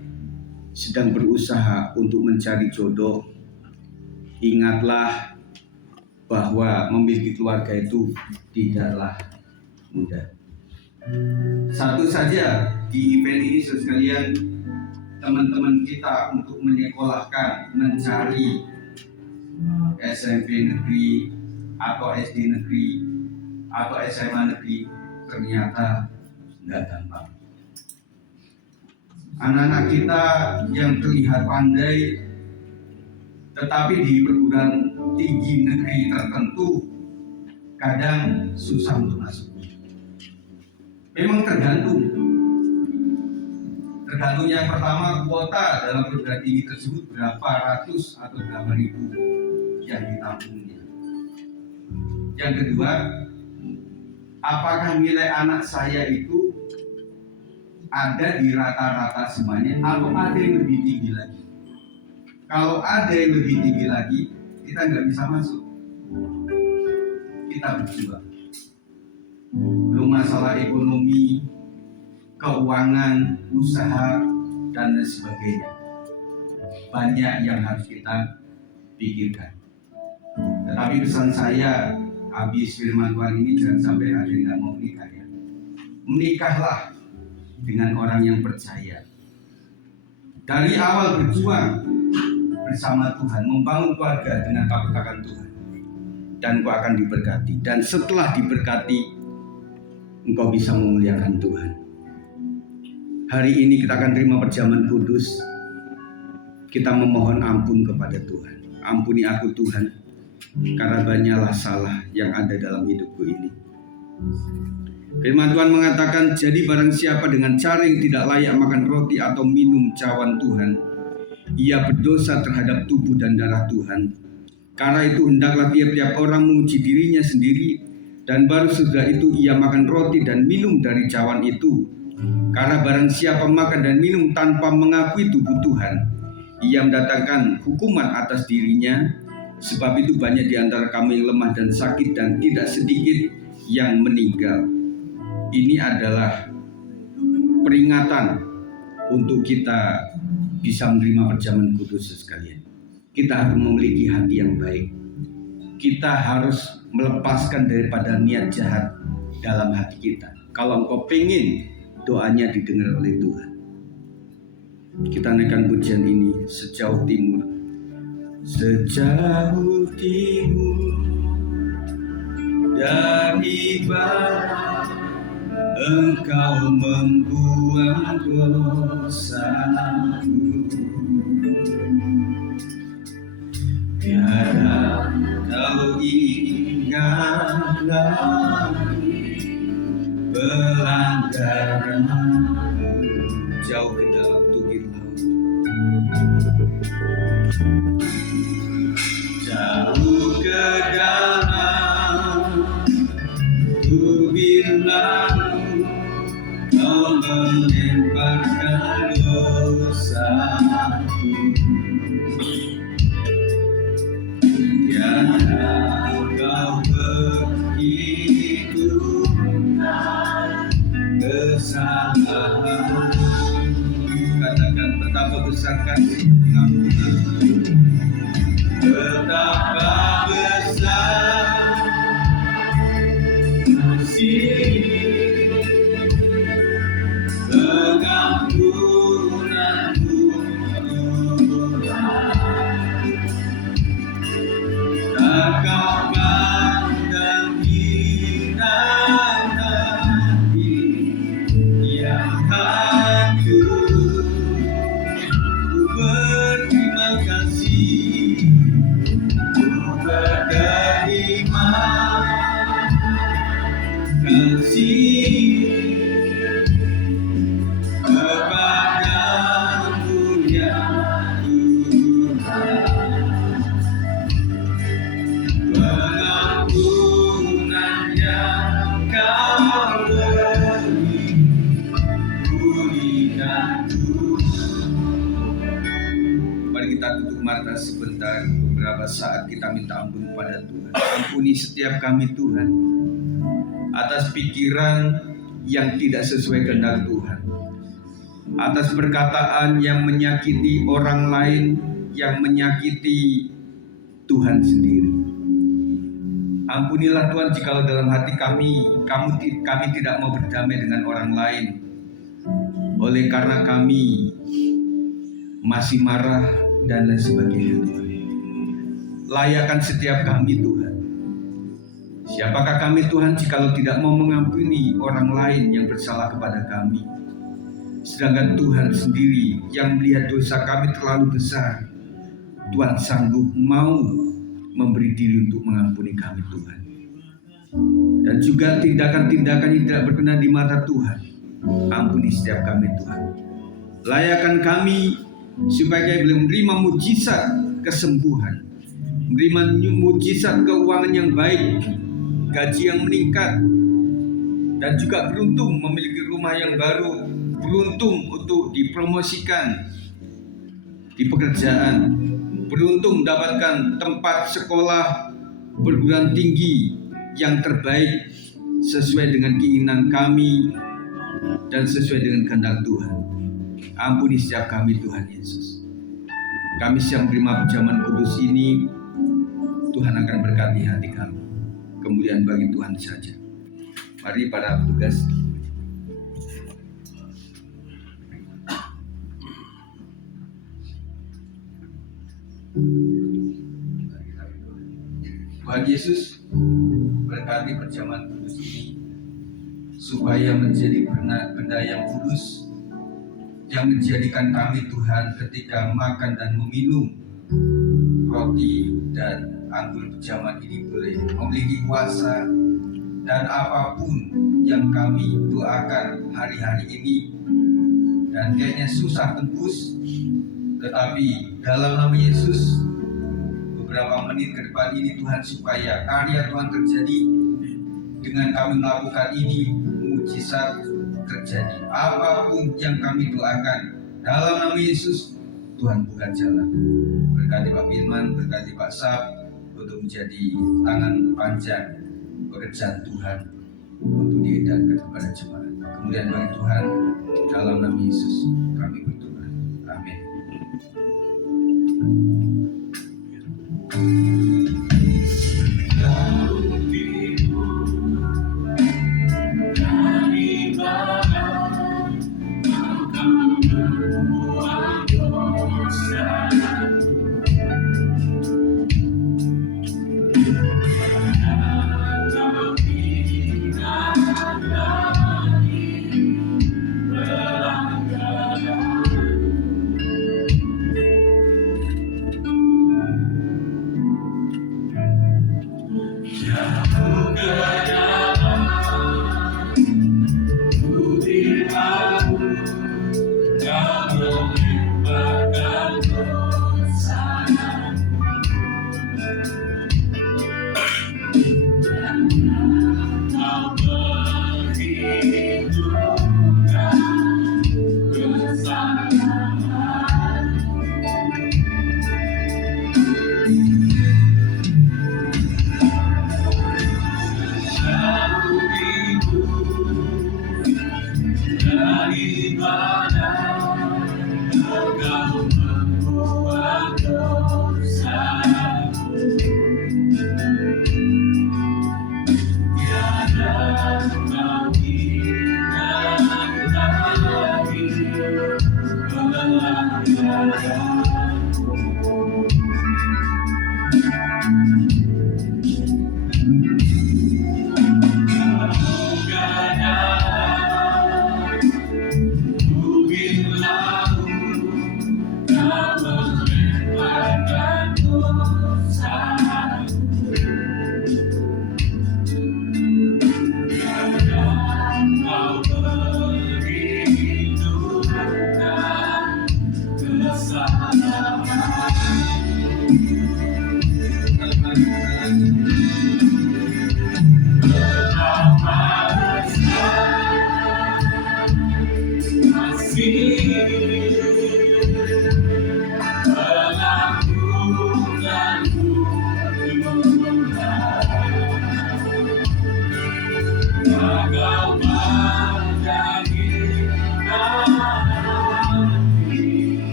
sedang berusaha untuk mencari jodoh, ingatlah bahwa memiliki keluarga itu tidaklah mudah. Satu saja di event ini sekalian, teman-teman kita untuk menyekolahkan, mencari SMP negeri atau SD negeri atau SMA negeri ternyata nggak gampang. Anak-anak kita yang terlihat pandai tetapi di perguruan tinggi negeri tertentu kadang susah untuk masuk. Memang tergantung yang pertama, kuota dalam perguruan tinggi tersebut berapa ratus atau berapa ribu yang ditampungnya. Yang kedua, apakah nilai anak saya itu ada di rata-rata semuanya atau ada yang lebih tinggi lagi? Kalau ada yang lebih tinggi lagi, kita nggak bisa masuk. Kita berjuang. Belum masalah ekonomi, keuangan, usaha, dan lain sebagainya. Banyak yang harus kita pikirkan. Tetapi pesan saya, habis firman Tuhan ini jangan sampai ada yang nggak mau menikah ya. Menikahlah dengan orang yang percaya. Dari awal berjuang bersama Tuhan, membangun keluarga dengan takut akan Tuhan, dan engkau akan diberkati. Dan setelah diberkati, engkau bisa memuliakan Tuhan. Hari ini kita akan terima perjamuan kudus. Kita memohon ampun kepada Tuhan. Ampuni aku Tuhan, karena banyaklah salah yang ada dalam hidupku ini. Firman Tuhan mengatakan, jadi barang siapa dengan cara yang tidak layak makan roti atau minum cawan Tuhan, ia berdosa terhadap tubuh dan darah Tuhan. Karena itu hendaklah tiap-tiap orang menguji dirinya sendiri, dan baru sesudah itu ia makan roti dan minum dari cawan itu. Karena barang siapa makan dan minum tanpa mengakui tubuh Tuhan, ia mendatangkan hukuman atas dirinya. Sebab itu banyak di antara kamu yang lemah dan sakit, dan tidak sedikit yang meninggal. Ini adalah peringatan untuk kita bisa menerima perjamuan kudus sekalian. Kita harus memiliki hati yang baik. Kita harus melepaskan daripada niat jahat dalam hati kita. Kalau engkau pengen doanya didengar oleh Tuhan. Kita naikkan pujian ini, sejauh timur. Sejauh timur dari barat, engkau membuang dosaku. Tiada kau ingat lagi pelanggaranku, jauh ke dalam tubir laut. Jauh ke dalam tubir laut, kau melemparkan dosaku. Tiada kau perhitungkan kesalahan, sebentar, beberapa saat kita minta ampun kepada Tuhan. Ampuni setiap kami Tuhan, atas pikiran yang tidak sesuai kehendak Tuhan, atas perkataan yang menyakiti orang lain, yang menyakiti Tuhan sendiri. Ampunilah Tuhan jikalau dalam hati kami tidak mau berdamai dengan orang lain, oleh karena kami masih marah dan lain sebagainya Tuhan. Layakan setiap kami Tuhan. Siapakah kami Tuhan jikalau tidak mau mengampuni orang lain yang bersalah kepada kami, sedangkan Tuhan sendiri yang melihat dosa kami terlalu besar, Tuhan sanggup mau memberi diri untuk mengampuni kami Tuhan. Dan juga tindakan-tindakan yang tidak berkenan di mata Tuhan, ampuni setiap kami Tuhan. Layakan kami supaya kami boleh menerima mujizat kesembuhan, menerima mujizat keuangan yang baik, gaji yang meningkat, dan juga beruntung memiliki rumah yang baru, beruntung untuk dipromosikan di pekerjaan, beruntung mendapatkan tempat sekolah perguruan tinggi yang terbaik sesuai dengan keinginan kami dan sesuai dengan kehendak Tuhan. Ampuni setiap kami Tuhan Yesus. Kami siap menerima perjamuan kudus ini, Tuhan akan berkati hati kami. Kemuliaan bagi Tuhan saja. Mari para petugas. Tuhan Yesus berkati perjamuan kudus ini supaya menjadi benda yang kudus yang menjadikan kami Tuhan ketika makan dan meminum roti dan anggur perjamuan ini boleh memiliki kuasa, dan apapun yang kami doakan hari-hari ini dan kayaknya susah tembus, tetapi dalam nama Yesus beberapa menit ke depan ini Tuhan, supaya karya Tuhan terjadi dengan kami melakukan ini, mujizat terjadi. Apapun yang kami doakan dalam nama Yesus, Tuhan buka jalan. Berkati Pak Firman, berkati Pak Sab untuk menjadi tangan panjang pekerjaan Tuhan untuk diedarkan kepada jemaat. Kemudian bagi Tuhan, dalam nama Yesus kami berdoa. Amin.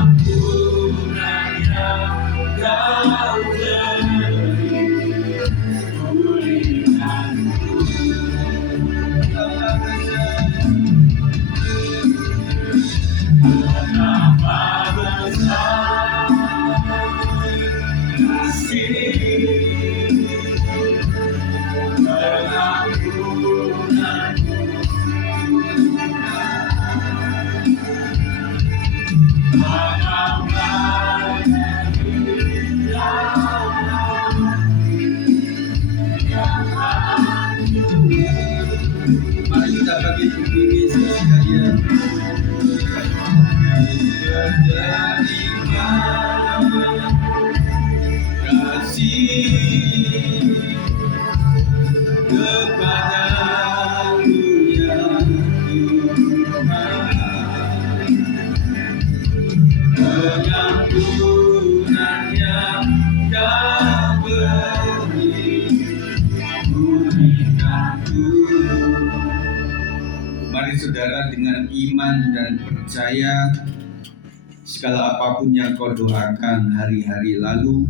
ampunan yang Kau beri, pulihkanku. Betapa besar kasih pengampunanmu. Mari kita bagi bumi sekalian. Berterima kasih kepadamu ya Tuhan, pengampunan yang Kau beri, pulihkanku. Mari saudara, dengan iman dan percaya, segala apapun yang kau doakan hari-hari lalu,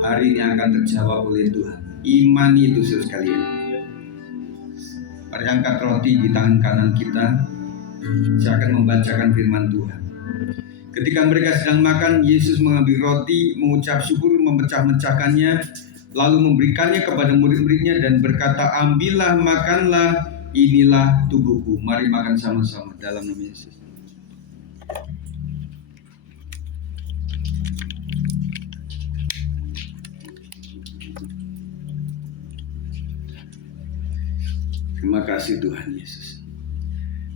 hari ini akan terjawab oleh Tuhan. Imani itu saudara sekalian. Mari angkat roti di tangan kanan kita. Saya akan membacakan firman Tuhan. Ketika mereka sedang makan, Yesus mengambil roti, mengucap syukur, memecah-mecahkannya, lalu memberikannya kepada murid-muridnya dan berkata, ambillah, makanlah, inilah tubuhku. Mari makan sama-sama dalam nama Yesus. Terima kasih Tuhan Yesus.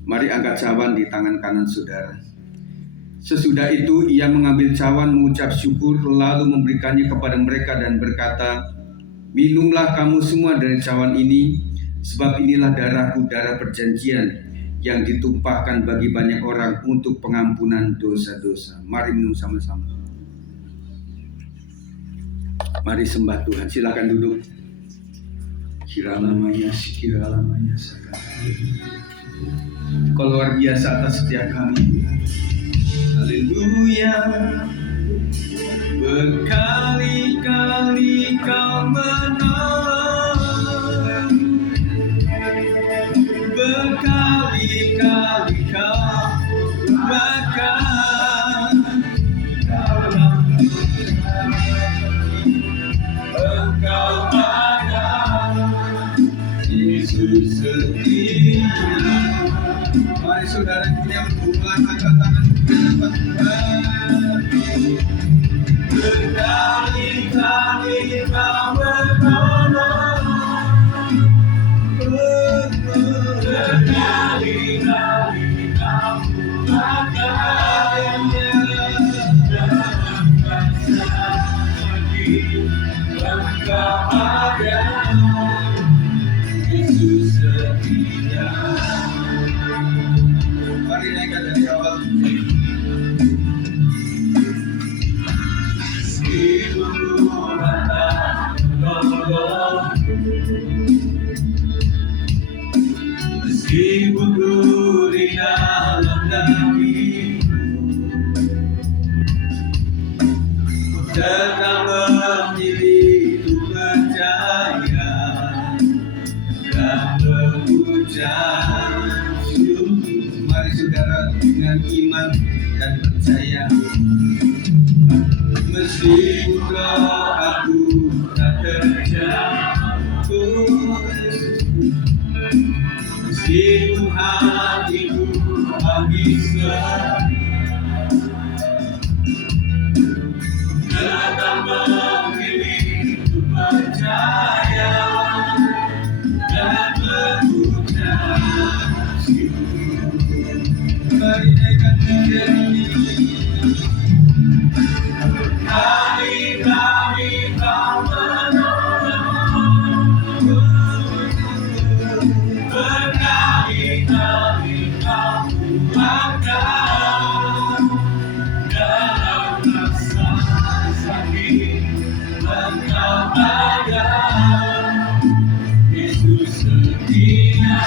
Mari angkat cawan di tangan kanan saudara. Sesudah itu ia mengambil cawan, mengucap syukur, lalu memberikannya kepada mereka dan berkata, minumlah kamu semua dari cawan ini, sebab inilah darahku, darah perjanjian yang ditumpahkan bagi banyak orang untuk pengampunan dosa-dosa. Mari minum sama-sama. Mari sembah Tuhan. Silakan duduk. Kiralamanya, sikiralamanya, Kau luar biasa atas setiap kami. Haleluya. Berkali-kali Kau menolong, berkali-kali Kau bahkan Engkau ada, Yesus setia. Mari saudara yang berhubungan angkat tangan ke depan Tuhan. Berkali-kali Kau menolong, berkali-kali Kau bahkan dalam kasih Engkau ada, Yesus setia. Mari naikkan dari awal. Meskipun datang tolong, meskipun ku di dalam daging, tetap memilih ku percaya dan mengucap syukur. Mari saudara, dengan iman dan percaya, meskipun doaku tak terjawab, meskipun hatiku habis tetap memilih ku percaya dan mengucap syukur. Mari naikkan diri. Kali-kali Kau menolong, berkali-kali Kau kuatkan dalam rasa sakit. Engkau ada, Yesus setia.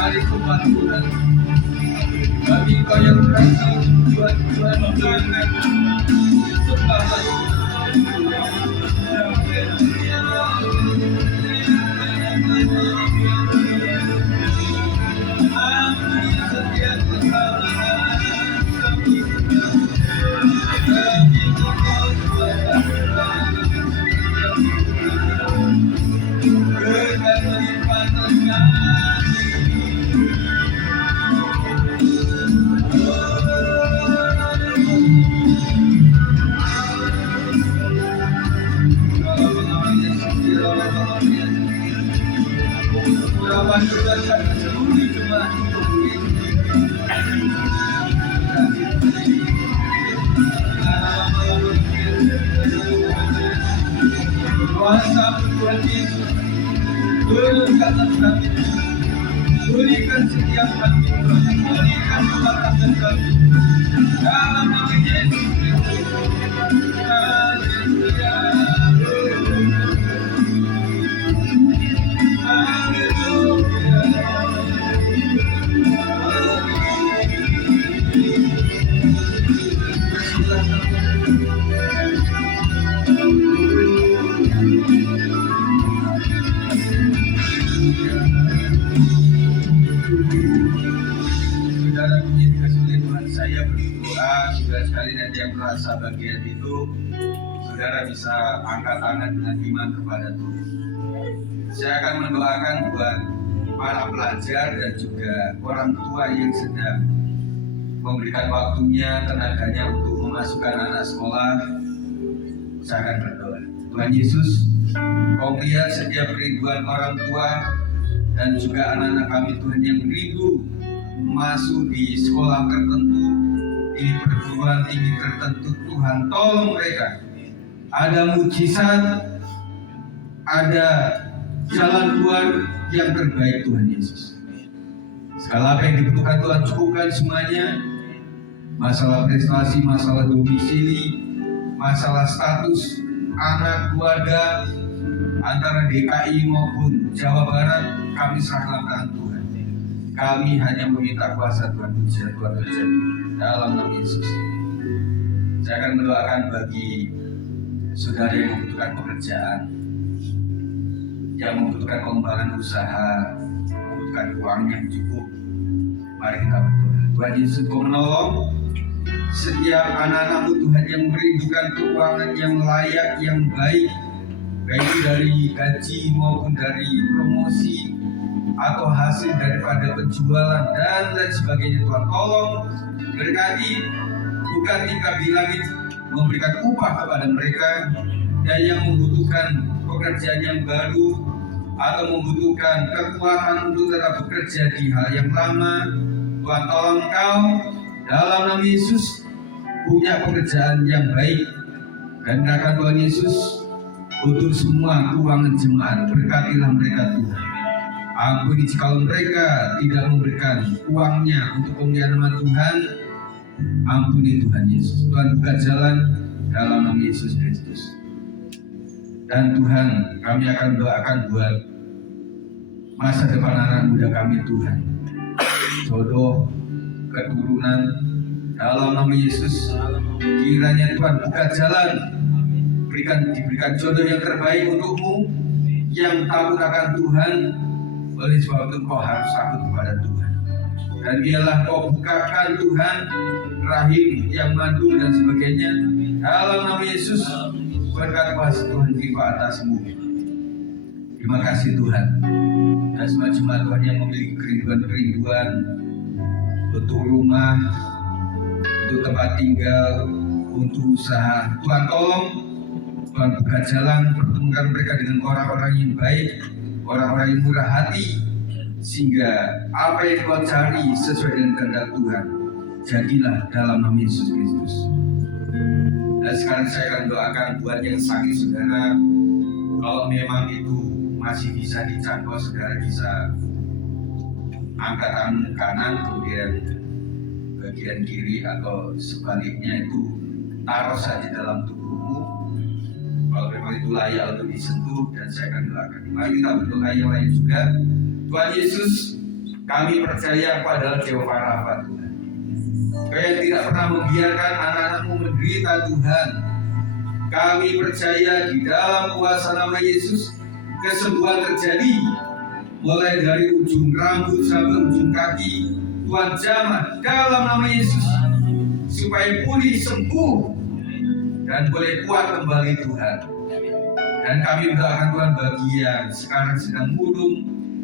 Mari sembah Tuhan. Bagi kau yang merasa Tuhan jangan sembahlah. Ampuni setiap kesalahan kami. Bagi kau berkat melimpahkan kami. Kuasa Tuhan Yesus berkata kami, berikan setiap kami, berikan kebaikan kami dalam nama Yesus Kristus. Haleluya. Saudara puji kasih Tuhan, saya berdoa saudara sekalian yang merasa bagian itu, saudara bisa angkat tangan dengan iman kepada Tuhan. Saya akan mendoakan buat para pelajar dan juga orang tua yang sedang memberikan waktunya, tenaganya untuk memasukkan anak sekolah. Saya akan berdoa. Tuhan Yesus, Kau melihat setiap kerinduan orang tua dan juga anak-anak kami Tuhan yang rindu masuk di sekolah tertentu, di perguruan tinggi tertentu. Tuhan, tolong mereka. Ada mujizat, ada jalan keluar yang terbaik Tuhan Yesus. Segala apa yang dibutuhkan Tuhan cukupkan semuanya. Masalah prestasi, masalah domisili, masalah status anak keluarga antara DKI maupun Jawa Barat, kami serahkan tangan Tuhan. Kami hanya meminta kuasa Tuhan, mujizat Tuhan terjadi dalam nama Yesus. Saya akan mendoakan bagi saudara yang membutuhkan pekerjaan, yang membutuhkan pengembangan usaha, membutuhkan uang yang cukup. Mari kita berdoa. Tuhan Yesus, Kau menolong setiap anak-anak-Mu Tuhan yang merindukan keuangan yang layak, yang baik, baik dari gaji maupun dari promosi atau hasil daripada penjualan dan lain sebagainya. Tuhan, tolong berkati, bukan tingkah langit memberikan upah kepada mereka, dan yang membutuhkan pekerjaan yang baru atau membutuhkan kekuatan untuk tetap bekerja di hal yang lama. Tuhan, tolong Kau dalam nama Yesus punya pekerjaan yang baik, dan akan Tuhan Yesus untuk semua keuangan jemaat. Berkatilah mereka Tuhan. Ampuni jika mereka tidak memberikan uangnya untuk kemuliaan nama Tuhan. Ampuni Tuhan Yesus. Tuhan, buka jalan dalam nama Yesus Kristus. Dan Tuhan, kami akan doakan buat masa depan anak muda kami Tuhan. Jodoh, keturunan, dalam nama Yesus. Kiranya Tuhan buka jalan, diberikan jodoh yang terbaik untukmu, yang takut akan Tuhan. Oleh sebab itu kau harus takut kepada Tuhan. Dan biarlah kau bukakan Tuhan rahim yang mandul dan sebagainya. Dalam nama Yesus, berkat kuasa Tuhan tiba atasmu. Terima kasih Tuhan. Dan semua jemaat Tuhan yang memiliki kerinduan-kerinduan untuk rumah, untuk tempat tinggal, untuk usaha, Tuhan tolong. Tuhan buka jalan, pertemukan mereka dengan orang-orang yang baik, orang-orang yang murah hati, sehingga apa yang kau cari sesuai dengan kehendak Tuhan jadilah dalam nama Yesus Kristus. Dan sekarang saya akan doakan buat yang sakit saudara, kalau memang itu masih bisa dijangkau, saudara bisa angkat tangan kanan, kemudian bagian kiri atau sebaliknya itu taruh saja dalam tubuhmu. Kalau memang itu layak untuk disentuh, dan saya akan doakan. Mari kita berdoa yang lain juga. Tuhan Yesus, kami percaya kepada Jehovah Rafa Tuhan. Kau yang tidak pernah membiarkan anak-anakmu menderita Tuhan. Kami percaya di dalam kuasa nama Yesus, kesembuhan terjadi. Mulai dari ujung rambut sampai ujung kaki, Tuhan jamah dalam nama Yesus. Supaya pulih, sembuh, dan boleh kuat kembali Tuhan. Dan kami berdoakan Tuhan bagi yang sekarang sedang murung,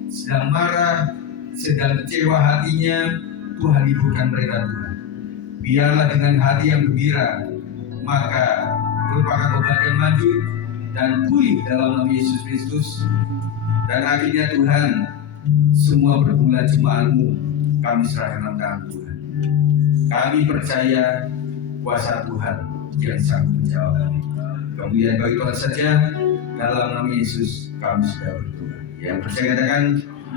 sedang marah, sedang kecewa hatinya, Tuhan hiburkan mereka Tuhan. Biarlah dengan hati yang gembira, maka merupakan obat yang maju dan pulih dalam nama Yesus Kristus. Dan akhirnya Tuhan, semua pergumulan jemaat-Mu kami serahkan dalam tangan Tuhan. Kami percaya kuasa Tuhan yang sanggup menjawab. Kemudian bagi Tuhan saja, dalam nama Yesus kami sudah berdoa. Yang percaya katakan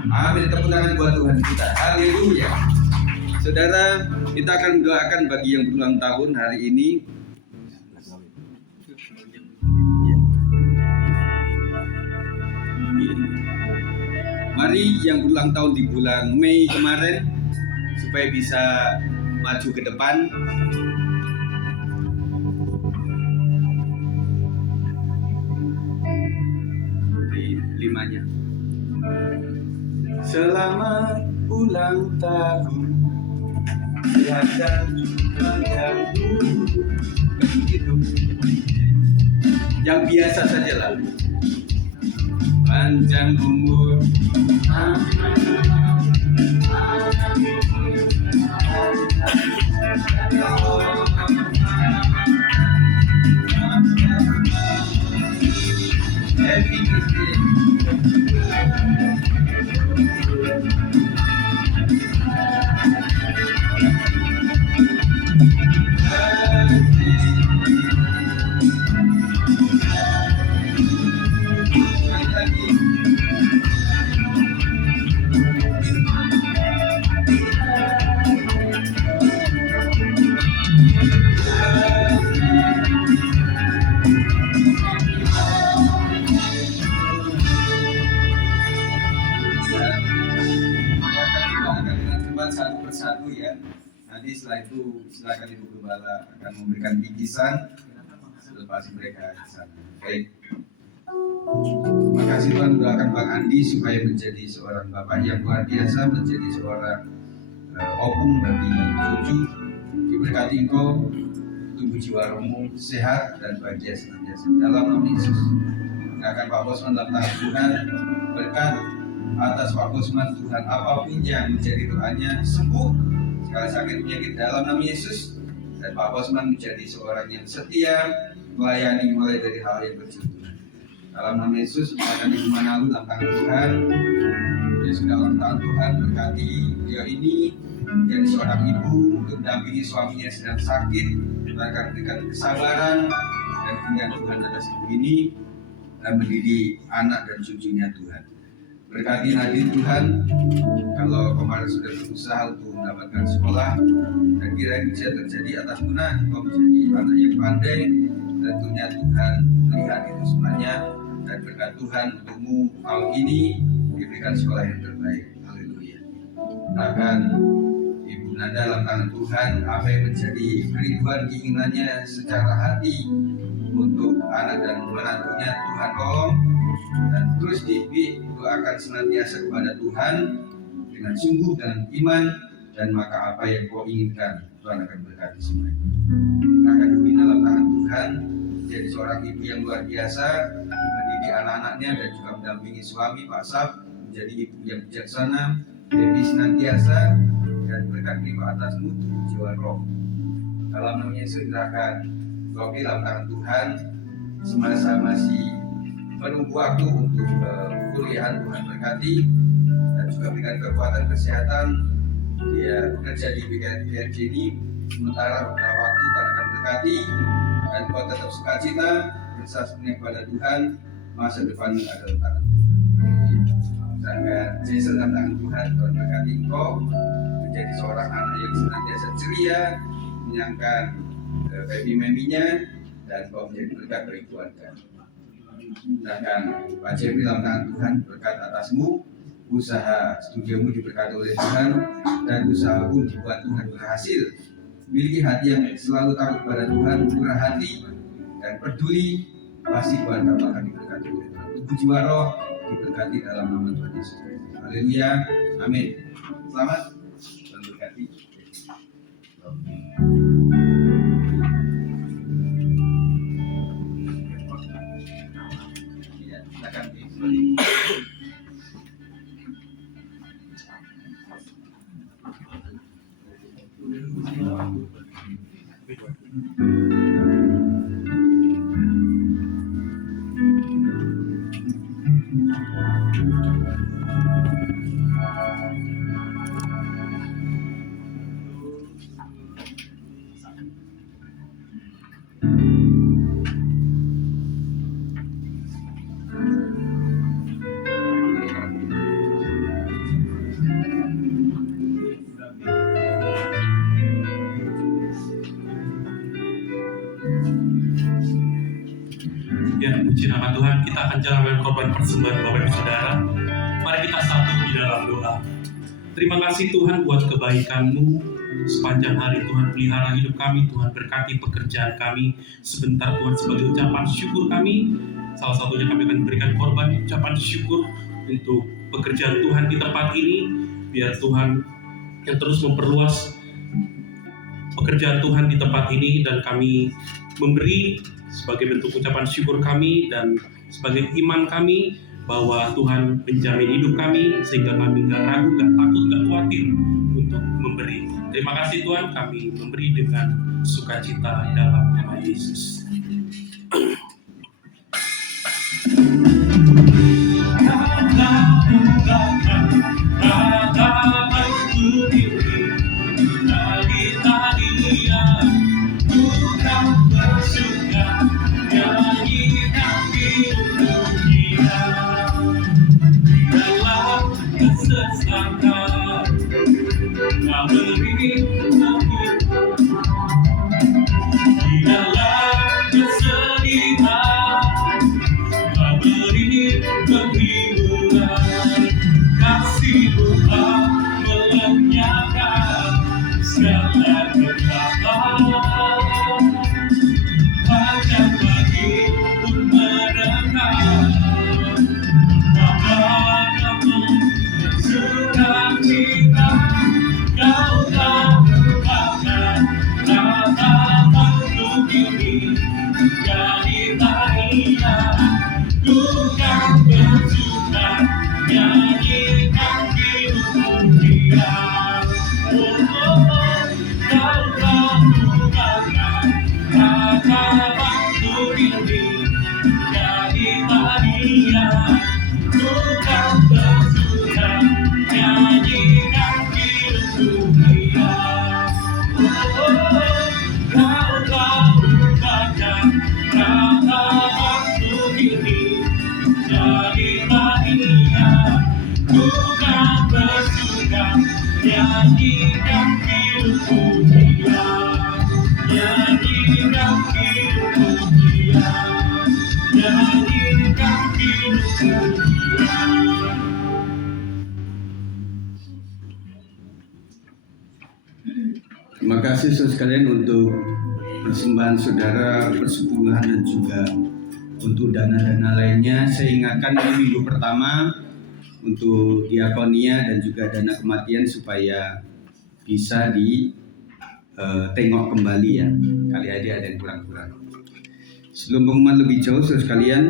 amin. Tepuk tangan buat Tuhan kita. Haleluya. Saudara, kita akan mendoakan bagi yang berulang tahun hari ini. Mari yang berulang tahun di bulan Mei kemarin, supaya bisa maju ke depan. Limanya. Selamat ulang tahun, sehat dan panjang umur. Begitu. Yang biasa saja lah. Panjang umur. Happy birthday. Satu persatu ya. Nanti setelah itu silakan Ibu Gembala akan memberikan bingkisan selepas mereka di sana. Baik. Terima kasih Tuhan, doakan Bang Andi supaya menjadi seorang bapak yang luar biasa, menjadi seorang opung bagi cucu. Diberkati engkau, tubuh jiwa rohmu sehat dan bahagia senantiasa. Dalam nama Yesus. Akan Pak Bosman dalam tangan Tuhan, berkat atas Pak Bosman Tuhan, apapun yang menjadi doanya sembuh segala sakit penyakit dalam nama Yesus, dan Pak Bosman menjadi seorang yang setia melayani mulai dari hal yang kecil. Dalam nama Yesus, akan Ibu Manalu dalam tangan Tuhan. Dia sudah dalam tangan Tuhan, berkati dia ini jadi seorang ibu untuk mendampingi suaminya sedang sakit. Tuhan akan berikan kesabaran dan kemudian Tuhan atas ibu ini dan mendidik anak dan cucunya Tuhan. Berkati Nadine Tuhan, kalau kemarin sudah berusaha untuk mendapatkan sekolah, dan kiranya bisa terjadi atas guna, kau menjadi anak yang pandai, tentunya Tuhan melihat itu semuanya, dan berkat Tuhan untukmu tahun ini diberikan sekolah yang terbaik. Haleluya. Bahkan Ibu Nanda dalam tangan Tuhan, apa yang menjadi kerinduan keinginannya secara hati untuk anak dan menantunya, Tuhan tolong, dan terus doakan senantiasa kepada Tuhan dengan sungguh dan iman, dan maka apa yang kau inginkan Tuhan akan berkati semuanya. Akan dibina dalam tangan Tuhan, jadi seorang ibu yang luar biasa, mendidik anak-anaknya dan juga mendampingi suami Pak Sab, menjadi ibu yang bijaksana, jadi senantiasa, dan berkati Pak atasmu tubuh jiwa roh. Dalam nama Yesus silakan kau dalam tangan Tuhan, semasa masih menunggu waktu untuk kuliahan, Tuhan berkati dan juga berikan kekuatan kesehatan. Dia bekerja di BKRJ ini sementara beberapa waktu, Tuhan akan berkati dan kau tetap sukacita bersasungnya kepada Tuhan. Masa depan adalah tangan Tuhan. Jason dalam tangan Tuhan, Tuhan berkati engkau menjadi seorang anak yang senantiasa ceria, menyenangkan baby meminya, dan kau menjadi berkat bagi keluarga. Sedangkan Pak Jeffrey dalam tangan Tuhan, berkat atasmu, usaha studiomu diberkati oleh Tuhan, dan usaha pun dibuat Tuhan berhasil. Miliki hati yang selalu takut kepada Tuhan, murah hati, dan peduli, pasti keluarga akan diberkati oleh Tuhan. Tubuh jiwa roh diberkati dalam nama Tuhan Yesus. Haleluya, amin. Selamat, Tuhan berkati. Ya, silakan kembali. Ya, puji nama Tuhan, kita akan jalankan korban persembahan Bapak Ibu Saudara. Mari kita satu di dalam doa. Terima kasih Tuhan buat kebaikan-Mu. Sepanjang hari Tuhan pelihara hidup kami, Tuhan berkati pekerjaan kami. Sebentar Tuhan sebagai ucapan syukur kami, salah satunya kami akan berikan korban ucapan syukur untuk pekerjaan Tuhan di tempat ini. Biar Tuhan yang terus memperluas pekerjaan Tuhan di tempat ini, dan kami memberi sebagai bentuk ucapan syukur kami dan sebagai iman kami bahwa Tuhan menjamin hidup kami sehingga kami gak ragu, gak takut, gak khawatir untuk memberi. Terima kasih Tuhan, kami memberi dengan sukacita dalam nama Yesus. Terima kasih saudara sekalian untuk persembahan saudara, persepuluhan dan juga untuk dana-dana lainnya. Saya ingatkan di minggu pertama untuk diakonia dan juga dana kematian supaya bisa ditengok kembali ya. Kali aja ada yang kurang-kurang. Sebelum pengumuman lebih jauh saudara sekalian,